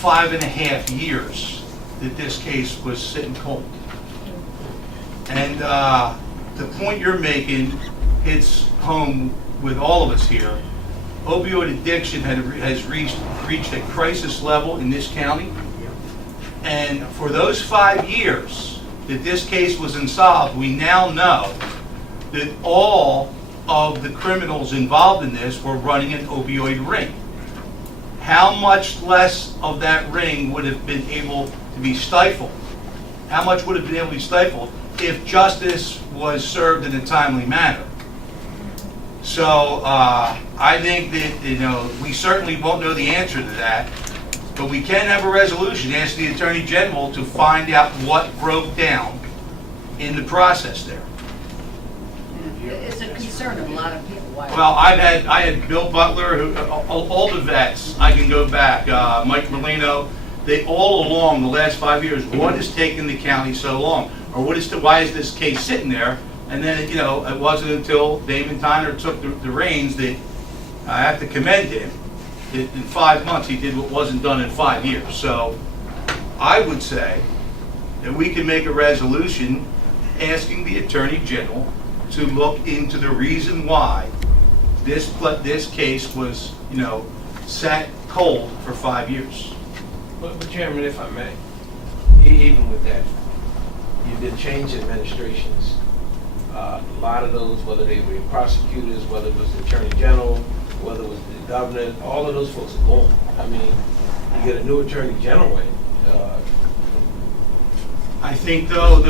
5.5 years that this case was sitting cold. And the point you're making hits home with all of us here. Opioid addiction has reached a crisis level in this county. And for those 5 years that this case was unsolved, we now know that all of the criminals involved in this were running an opioid ring. How much less of that ring would have been able to be stifled? How much would have been able to be stifled if justice was served in a timely manner? So I think that, you know, we certainly won't know the answer to that, but we can have a resolution asking the Attorney General to find out what broke down in the process there. It's a concern of a lot of people. Why? Well, I had Bill Butler, who, all the vets, I can go back, Mike Merlino, they all along the last 5 years, what has taken the county so long? Or why is this case sitting there? And then, you know, it wasn't until Damon Tyner took the reins that I have to commend him. That in 5 months, he did what wasn't done in 5 years. So I would say that we can make a resolution asking the Attorney General to look into the reason why this case was, you know, sat cold for 5 years. But Chairman, if I may, even with that, you've been changing administrations. A lot of those, whether they were prosecutors, whether it was the Attorney General, whether it was the governor, all of those folks are gone. I mean, you get a new Attorney General in. I think, though,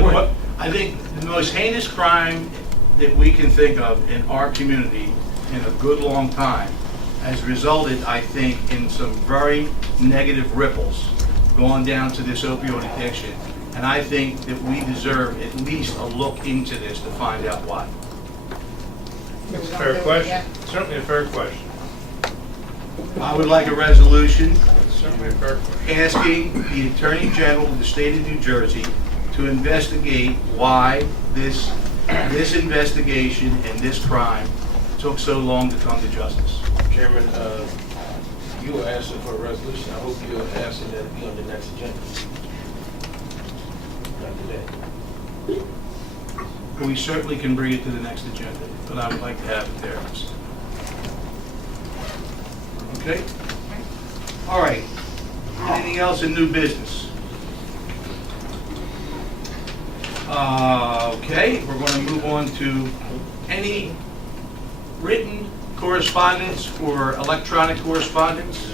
I think the most heinous crime that we can think of in our community in a good long time has resulted, I think, in some very negative ripples going down to this opioid addiction. And I think that we deserve at least a look into this to find out why. It's a fair question. Certainly a fair question. I would like a resolution Certainly a fair question. asking the Attorney General of the state of New Jersey to investigate why this investigation and this crime took so long to come to justice. Chairman, you were asking for a resolution. I hope you're asking that it be on the next agenda. Not today. We certainly can bring it to the next agenda, but I would like to have it there. Okay? All right. Anything else in new business? Okay, we're going to move on to any written correspondence or electronic correspondence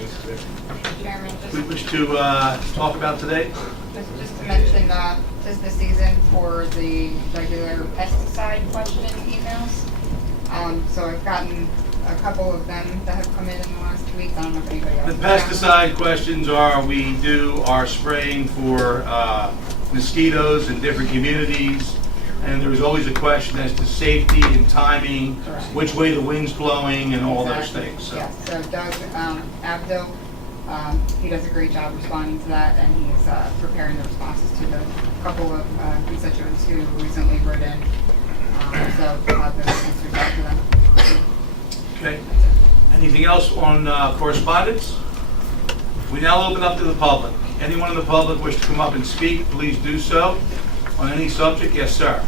Chairman, we wish to talk about today. just to mention, this season for the regular pesticide question emails. So I've gotten a couple of them that have come in the last 2 weeks. I don't know if anybody else. The has gotten them. pesticide questions are, we do our spraying for mosquitoes in different communities, and there's always a question as to safety and timing, Correct. which way the wind's blowing, and all those Exactly. things. So. Yes, so Doug Abdo He does a great job responding to that, and he's preparing the responses to the couple of constituents who recently wrote in. So we'll have those answers out to them. Okay. Anything else on correspondence? We now open up to the public. Anyone in the public wish to come up and speak, please do so on any subject. Yes, sir.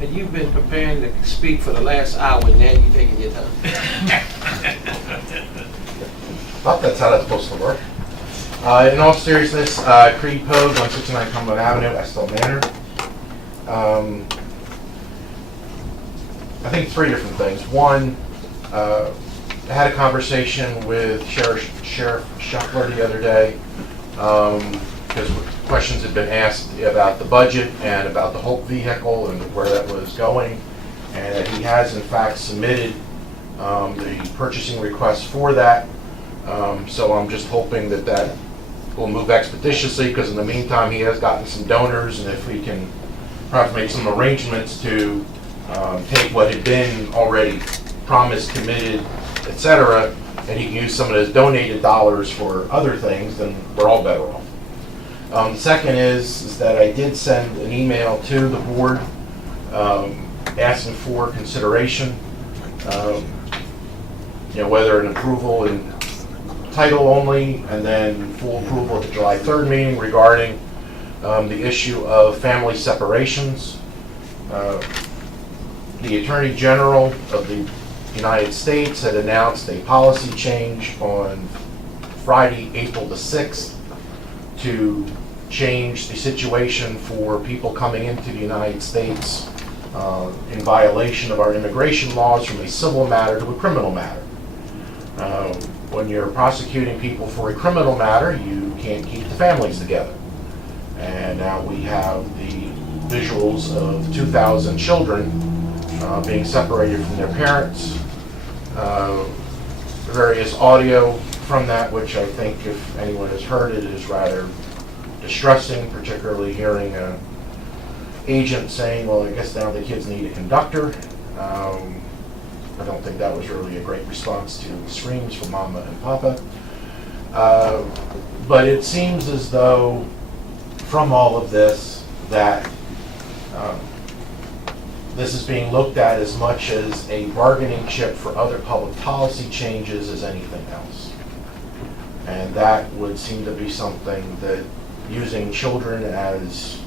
And you've been preparing to speak for the last hour, and now you're taking your time. Thought that's how that's supposed to work. In all seriousness, Creed Pogue, 169 Cumberland Avenue, Estill Manor. I think three different things. One, I had a conversation with Sheriff Shuffler the other day, because questions had been asked about the budget and about the Hope vehicle and where that was going, and that he has in fact submitted the purchasing request for that. So I'm just hoping that that will move expeditiously, because in the meantime he has gotten some donors, and if we can perhaps make some arrangements to take what had been already promised, committed, etc., and he can use some of those donated dollars for other things, then we're all better off. The second is that I did send an email to the board asking for consideration, whether an approval in title only and then full approval at the July 3rd meeting regarding the issue of family separations. The Attorney General of the United States had announced a policy change on Friday, April the 6th, to change the situation for people coming into the United States in violation of our immigration laws from a civil matter to a criminal matter. When you're prosecuting people for a criminal matter, you can't keep the families together. And now we have the visuals of 2,000 children being separated from their parents. Various audio from that, which I think if anyone has heard it, is rather distressing, particularly hearing an agent saying, well, I guess now the kids need a conductor. I don't think that was really a great response to screams from Mama and Papa. But it seems as though from all of this that this is being looked at as much as a bargaining chip for other public policy changes as anything else. And that would seem to be something that using children as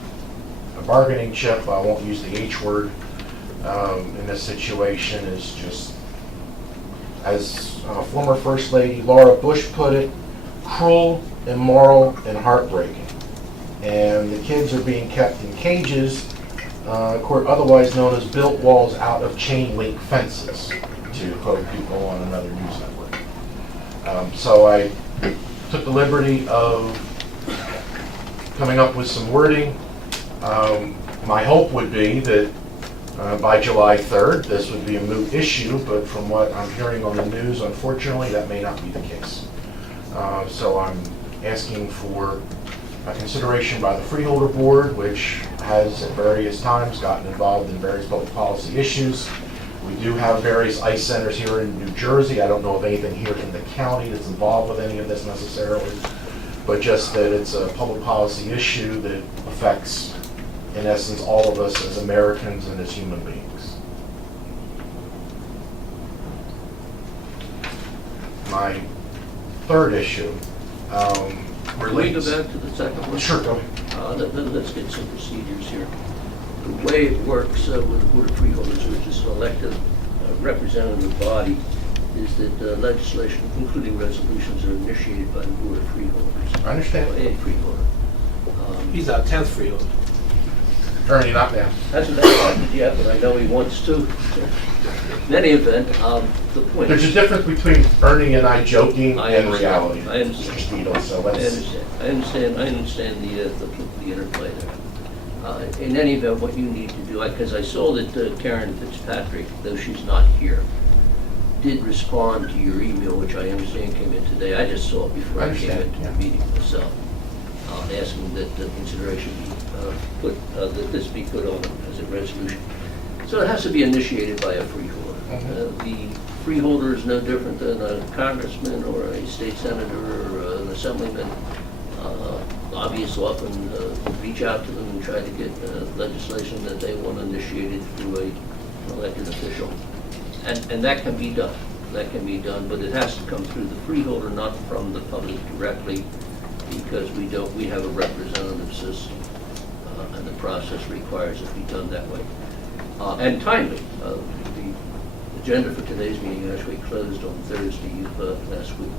a bargaining chip, I won't use the H word, in this situation is just, as former First Lady Laura Bush put it, cruel, immoral, and heartbreaking. And the kids are being kept in cages, otherwise known as built walls out of chain link fences, to quote people on another news network. So I took the liberty of coming up with some wording. My hope would be that by July 3rd, this would be a moot issue, but from what I'm hearing on the news, unfortunately, that may not be the case. So I'm asking for a consideration by the Freeholder Board, which has at various times gotten involved in various public policy issues. We do have various ICE centers here in New Jersey. I don't know of anything here in the county that's involved with any of this necessarily, but just that it's a public policy issue that affects, in essence, all of us as Americans and as human beings. My third issue relates... Can we go back to the second one? Sure, go ahead. Let's get some procedures here. The way it works with the Board of Freeholders, which is an elected representative body, is that legislation, including resolutions, are initiated by the Board of Freeholders. I understand. Or a freeholder. He's our 10th freeholder. Ernie, not now. Hasn't happened yet, but I know he wants to. In any event, the point There's a is... difference between Ernie and I joking I and understand. reality. I understand. Mr. Steele, so I let's... understand the interplay there. In any event, what you need to do, because I saw that Karen Fitzpatrick, though she's not here, did respond to your email, which I understand came in today. I just saw it before I came understand, into yeah. the meeting myself. asking that consideration be that this be put on as a resolution. So it has to be initiated by a freeholder. The freeholder is no different than a congressman or a state senator or an assemblyman. Lobbyists often reach out to them and try to get legislation that they want initiated through an elected official. And that can be done. That can be done, but it has to come through the freeholder, not from the public directly, because we have a representative system, and the process requires it be done that way. And timely. The agenda for today's meeting actually closed on Thursday last week.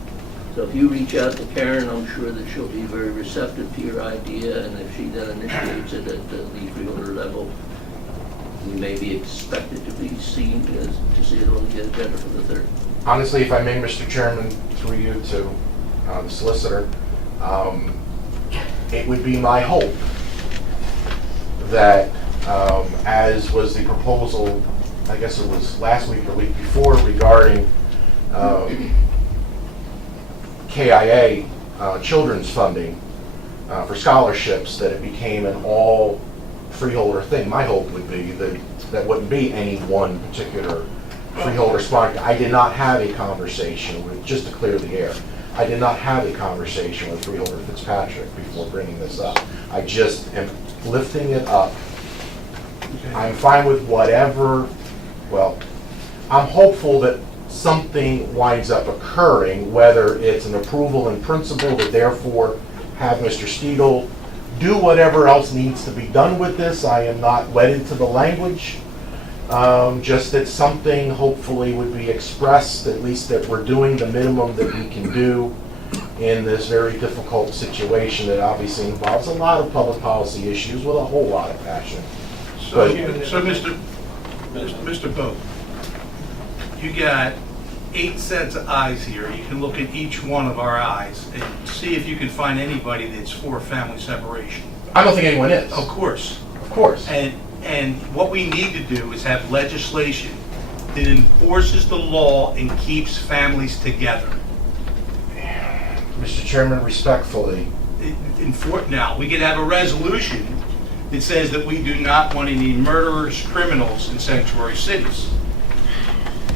So if you reach out to Karen, I'm sure that she'll be very receptive to your idea, and if she then initiates it at the freeholder level, we may be expected to be seen to see it on the agenda for the 3rd. Honestly, if I may, Mr. Chairman, through you to the solicitor, it would be my hope that, as was the proposal, I guess it was last week or the week before, regarding KIA children's funding for scholarships, that it became an all freeholder thing. My hope would be that that wouldn't be any one particular freeholder sponsor. I did not have a conversation with, just to clear the air, I did not have a conversation with Freeholder Fitzpatrick before bringing this up. I just am lifting it up. I'm fine with whatever, well, I'm hopeful that something winds up occurring, whether it's an approval in principle that therefore have Mr. Steedle do whatever else needs to be done with this. I am not wedded to the language. Just that something hopefully would be expressed, at least that we're doing the minimum that we can do in this very difficult situation that obviously involves a lot of public policy issues with a whole lot of passion. So Mr. Pope, you got 8 sets of eyes here. You can look at each one of our eyes and see if you can find anybody that's for family separation. I don't think anyone is. Of course. Of course. And what we need to do is have legislation that enforces the law and keeps families together. Mr. Chairman, respectfully. Now, we could have a resolution that says that we do not want any murderers, criminals in sanctuary cities.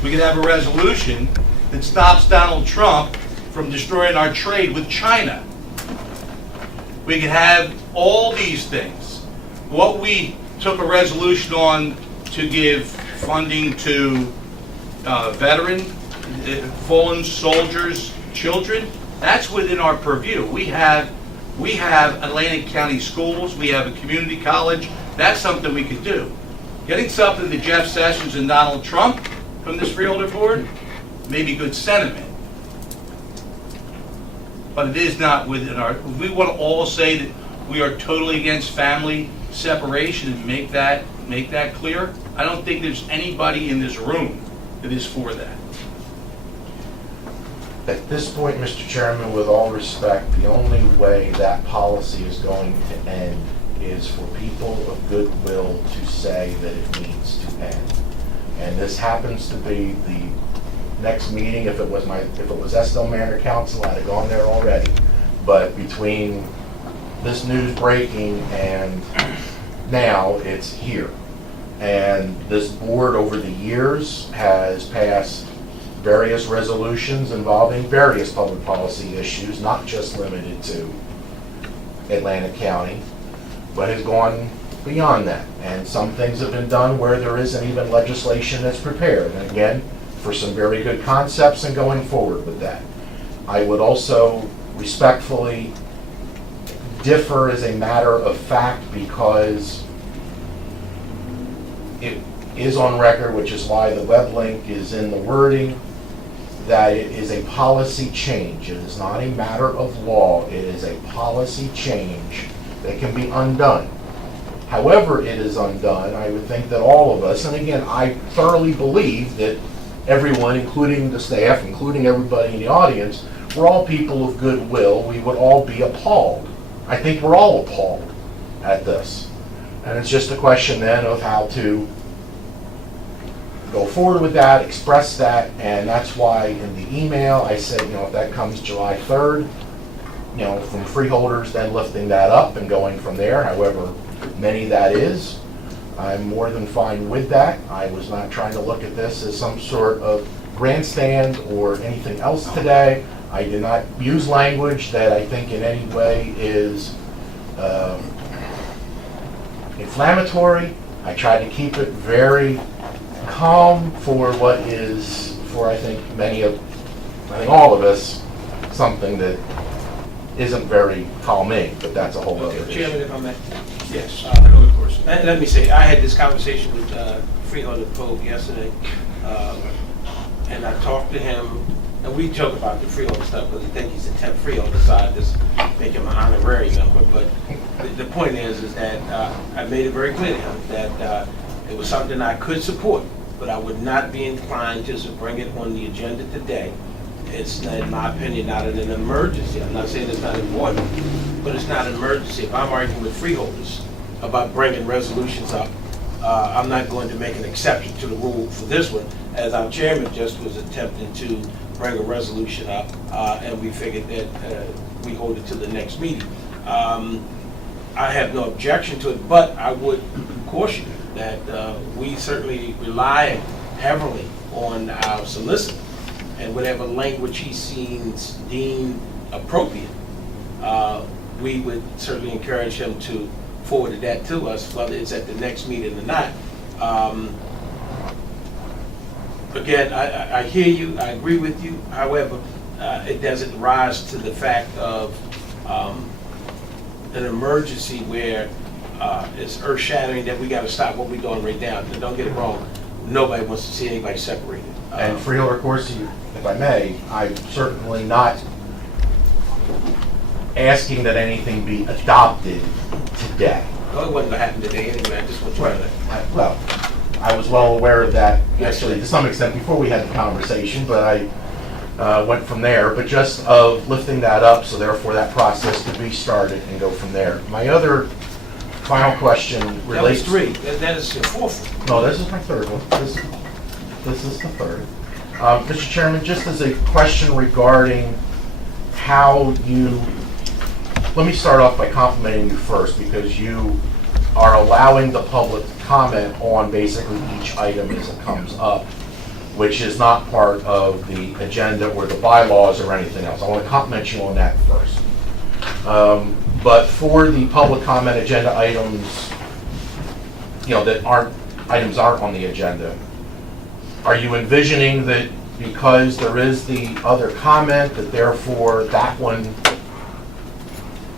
We could have a resolution that stops Donald Trump from destroying our trade with China. We could have all these things. What we took a resolution on to give funding to veteran, fallen soldiers, children, that's within our purview. We have Atlantic County schools, we have a community college, that's something we could do. Getting something to Jeff Sessions and Donald Trump from this freeholder board may be good sentiment, but it is not within our, we want to all say that we are totally against family separation and make that clear. I don't think there's anybody in this room that is for that. At this point, Mr. Chairman, with all respect, the only way that policy is going to end is for people of goodwill to say that it needs to end. And this happens to be the next meeting. If it was Estill Manor Council, I'd have gone there already. But between this news breaking and now, it's here. And this board over the years has passed various resolutions involving various public policy issues, not just limited to Atlantic County, but has gone beyond that. And some things have been done where there isn't even legislation that's prepared. And again, for some very good concepts and going forward with that. I would also respectfully differ as a matter of fact, because it is on record, which is why the web link is in the wording, that it is a policy change. It is not a matter of law. It is a policy change that can be undone. However it is undone, I would think that all of us, and again, I thoroughly believe that everyone, including the staff, including everybody in the audience, we're all people of goodwill. We would all be appalled. I think we're all appalled at this. And it's just a question then of how to go forward with that, express that, and that's why in the email I said, if that comes July 3rd, from freeholders, then lifting that up and going from there, however many that is. I'm more than fine with that. I was not trying to look at this as some sort of grandstand or anything else today. I did not use language that I think in any way is inflammatory. I tried to keep it very calm for what is, for I think all of us, something that isn't very calming, but that's a whole other Okay, issue. Chairman, if I may. Yes, of course. Let me say, I had this conversation with Freeholder Pope yesterday, and I talked to him, and we joke about the freeholder stuff, because I think he's the 10th freeholder, so I just make him an honorary member. But the point is that I made it very clear to him that it was something I could support, but I would not be inclined just to bring it on the agenda today. It's, in my opinion, not an emergency. I'm not saying it's not important, but it's not an emergency. If I'm arguing with freeholders about bringing resolutions up, I'm not going to make an exception to the rule for this one, as our chairman just was attempting to bring a resolution up, and we figured that we hold it to the next meeting. I have no objection to it, but I would caution that we certainly rely heavily on our solicitor, and whatever language he seems deemed appropriate, we would certainly encourage him to forward that to us, whether it's at the next meeting or not. Again, I hear you, I agree with you. However, it doesn't rise to the fact of an emergency where it's earth-shattering that we got to stop what we're doing right now. Don't get it wrong. Nobody wants to see anybody separated. And Freeholder Corsi, if I may, I'm certainly not asking that anything be adopted today. Well, it wasn't going to happen today anyway. I just want you to know that. Well, I was well aware of that, actually, to some extent, before we had the conversation, but I went from there. But just of lifting that up, so therefore that process could be started and go from there. My other final question relates... That was 3. That is your 4th. No, this is my 3rd one. This is the 3rd. Mr. Chairman, just as a question regarding how you... Let me start off by complimenting you first, because you are allowing the public to comment on basically each item as it comes up, which is not part of the agenda or the bylaws or anything else. I want to compliment you on that first. But for the public comment agenda items, that items aren't on the agenda, are you envisioning that because there is the other comment, that therefore that one,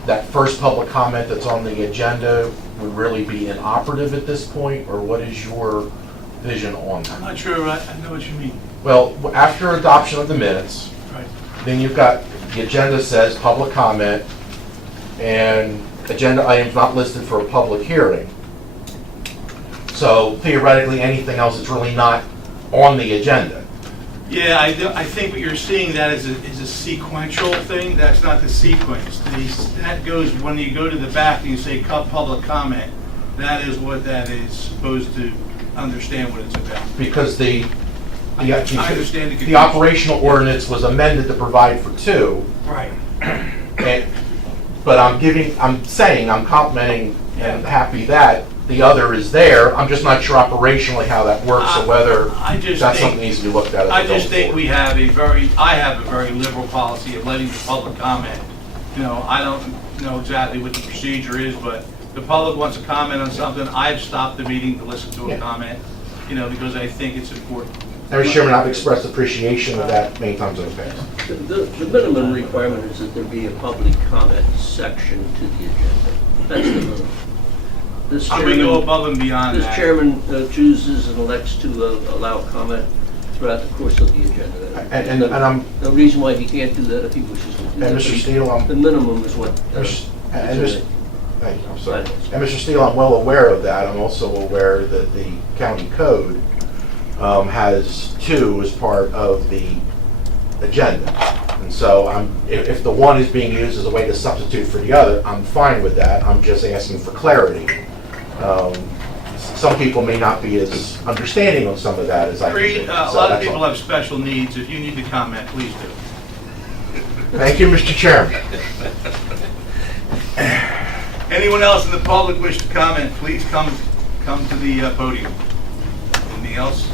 that first public comment that's on the agenda would really be inoperative at this point, or what is your vision on that? I'm not sure I know what you mean. Well, after adoption of the minutes, Right. then you've got, the agenda says public comment, and agenda items not listed for a public hearing. So theoretically, anything else that's really not on the agenda. Yeah, I think what you're seeing that is a sequential thing. That's not the sequence. That goes, when you go to the back and you say public comment, that is what that is supposed to understand what it's about. Because the I understand the operational ordinance was amended to provide for 2. Right. But I'm saying, I'm complimenting and happy that the other is there. I'm just not sure operationally how that works, or whether that's something that needs to be looked at. I just think I have a very liberal policy of letting the public comment. I don't know exactly what the procedure is, but the public wants to comment on something. I've stopped the meeting to listen to a comment, because I think it's important. Mr. Chairman, I've expressed appreciation of that many times in the past. The minimum requirement is that there be a public comment section to the agenda. That's the minimum. I'm going to go above and beyond This that. chairman chooses and elects to allow comment throughout the course of the agenda. And I'm... No reason why he can't do that if he wishes to do that. And Mr. Steele, The minimum is what... Thank you, I'm sorry. And Mr. Steele, I'm well aware of that. I'm also aware that the county code has 2 as part of the agenda. And so if the one is being used as a way to substitute for the other, I'm fine with that. I'm just asking for clarity. Some people may not be as understanding on some of that as I Agreed. can. A lot of people have special needs. If you need to comment, please do. Thank you, Mr. Chairman. Anyone else in the public wish to comment, please come to the podium. Anything else?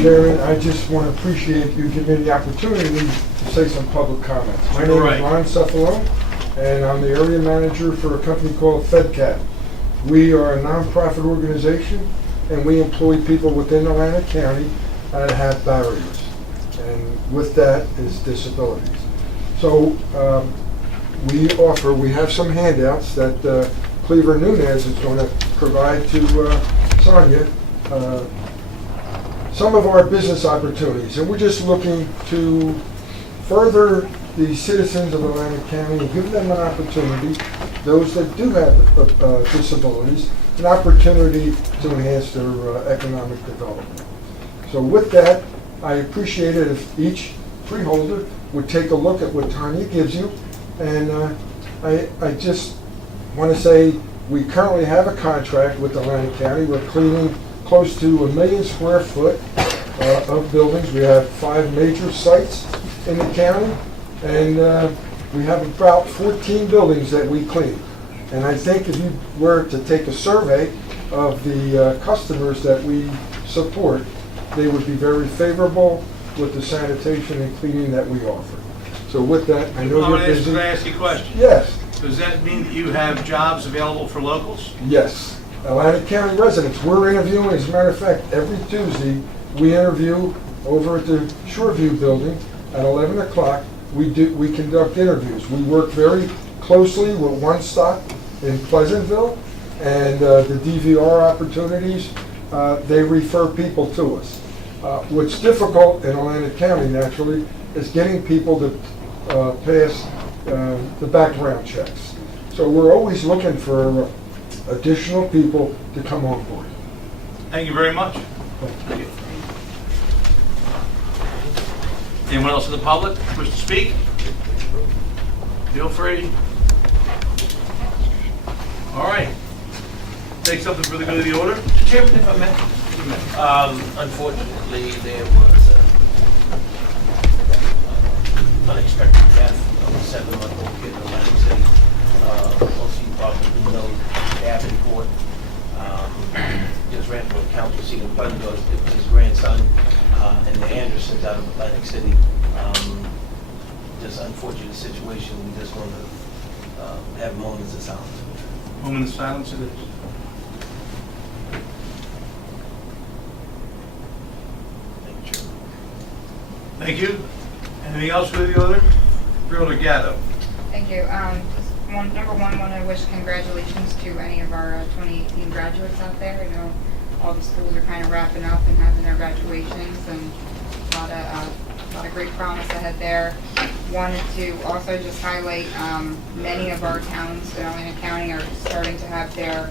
Chairman, I just want to appreciate you giving me the opportunity to say some public comments. My name is Ron Cefalone, and I'm the area manager for a company called FedCat. We are a nonprofit organization, and we employ people within Atlantic County that have barriers, and with that is disabilities. So we have some handouts that Cleaver Nunez is going to provide to Sonia. Some of our business opportunities, and we're just looking to further the citizens of Atlantic County and give them an opportunity, those that do have disabilities, an opportunity to enhance their economic development. So with that, I appreciate it if each freeholder would take a look at what Tanya gives you, and I just want to say we currently have a contract with Atlantic County. We're cleaning close to 1 million square foot of buildings. We have 5 major sites in the county, and we have about 14 buildings that we clean. And I think if you were to take a survey of the customers that we support, they would be very favorable with the sanitation and cleaning that we offer. So with that, I know you're busy. Can I ask you a question? Yes. Does that mean that you have jobs available for locals? Yes. Atlantic County residents, we're interviewing, as a matter of fact, every Tuesday, we interview over at the Shoreview building at 11 o'clock. We conduct interviews. We work very closely with One Stop in Pleasantville, and the DVR opportunities, they refer people to us. What's difficult in Atlantic County, naturally, is getting people to pass the background checks. So we're always looking for additional people to come on board. Thank you very much. Thank you. Anyone else in the public wish to speak? Feel free. All right. Take something for the good of the order. Chairman, if I may. Unfortunately, there was unexpected death of a 7-month-old kid in Atlantic City. Most of you probably know Davenport. Just ran for a council seat in Pleasantville. It was his grandson, and the Andersons out of Atlantic City. Just unfortunate situation. We just want to have moments of silence. Moment of silence it is. Thank you, Chairman. Thank you. Anything else for the other? Freeholder Gatto. Thank you. Number one, want to wish congratulations to any of our 2018 graduates out there. I know all the schools are kind of wrapping up and having their graduations, and a lot of great promise ahead there. Wanted to also just highlight many of our towns in Atlantic County are starting to have their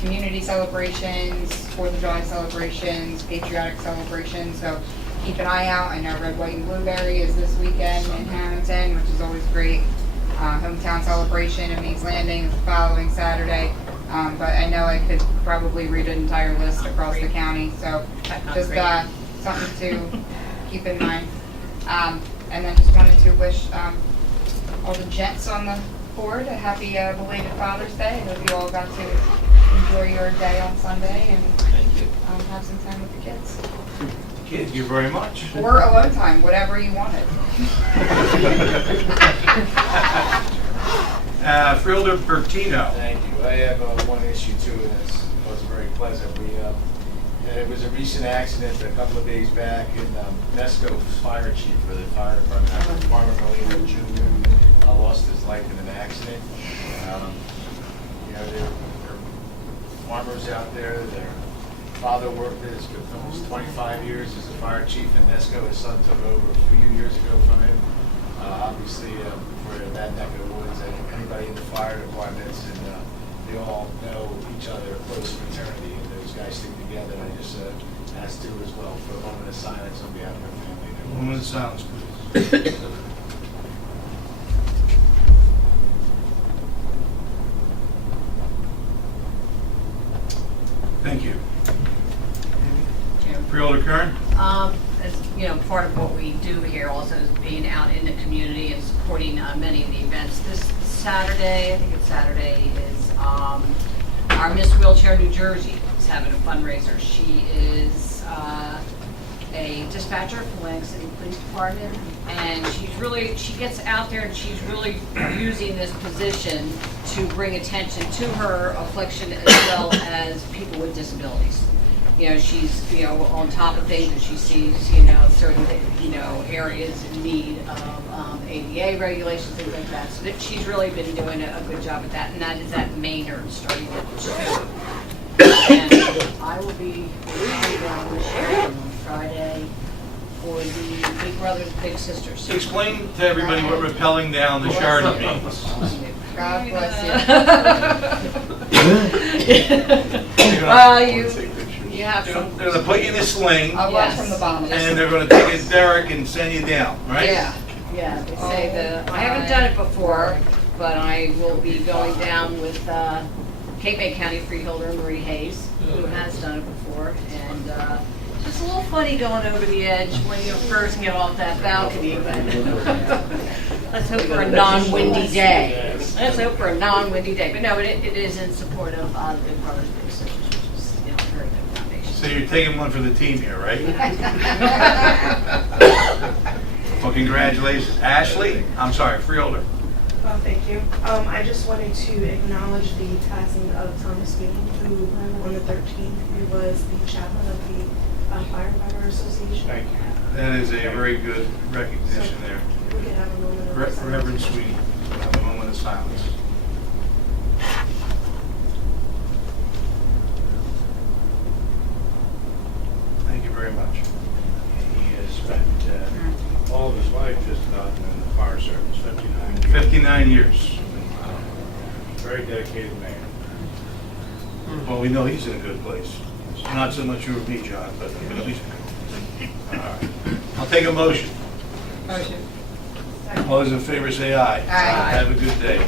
community celebrations, 4th of July celebrations, patriotic celebrations. So keep an eye out. I know Red, White, and Blueberry is this weekend in Hamilton, which is always great. Hometown celebration in Mays Landing is the following Saturday. But I know I could probably read an entire list across the county. So just something to keep in mind. And then just wanted to wish all the gents on the board a happy belated Father's Day. I hope you all got to enjoy your day on Sunday and have some time with the kids. Thank you very much. Or alone time, whatever you wanted. Freeholder Bertino. Thank you. I have one issue too, and it was very pleasant. There was a recent accident a couple of days back in Nesco's fire chief for the fire department, Farmer Molina Jr. Lost his life in an accident. There are farmers out there. Their father worked there for almost 25 years as a fire chief in Nesco. His son took over a few years ago from him. Obviously, for that neck of the woods, anybody in the fire departments, and they all know each other, close fraternity, and those guys stick together. And I just asked too as well for a moment of silence on behalf of their family. Moment of silence, please. Thank you. Freeholder Kern. As part of what we do here also is being out in the community and supporting many of the events. This Saturday, I think it's Saturday, is our Miss Wheelchair New Jersey is having a fundraiser. She is a dispatcher for Atlantic City Police Department, and she gets out there and she's really using this position to bring attention to her affliction as well as people with disabilities. She's, on top of things, and she sees, certain, areas in need of ADA regulations, things like that. So she's really been doing a good job at that, and that is at Maynard, starting at 2. And I will be down in Sheridan on Friday for the Big Brothers Big Sisters. So explain to everybody what rappelling down the Sheridan means. God bless you. Well, you have They're some. going to put you in a sling, I watch from the bottom. and they're going to take a derrick and send you down, right? Yeah, they say I haven't done it before, but I will be going down with Cape May County Freeholder Marie Hayes, who has done it before, and it's a little funny going over the edge when you first get off that balcony, but let's hope for a non-windy day. Let's hope for a non-windy day, but no, it is in support of the Big Brothers Big Sisters, which is a very good foundation. So you're taking one for the team here, right? Well, congratulations. Ashley, I'm sorry, Freeholder. Thank you. I just wanted to acknowledge the passing of Thomas Bean, who on the 13th, who was the chaplain of the Firefighter Association. Thank you. That is a very good recognition there. We could have a moment of silence. Reverend Sweetie, have a moment of silence. Thank you very much. He has spent all of his life just about in the fire service, 59 years. 59 years. Very dedicated man. Well, we know he's in a good place. Not so much you or me, John, but at least. All right. I'll take a motion. Motion. All those in favor say aye. Aye. Have a good day.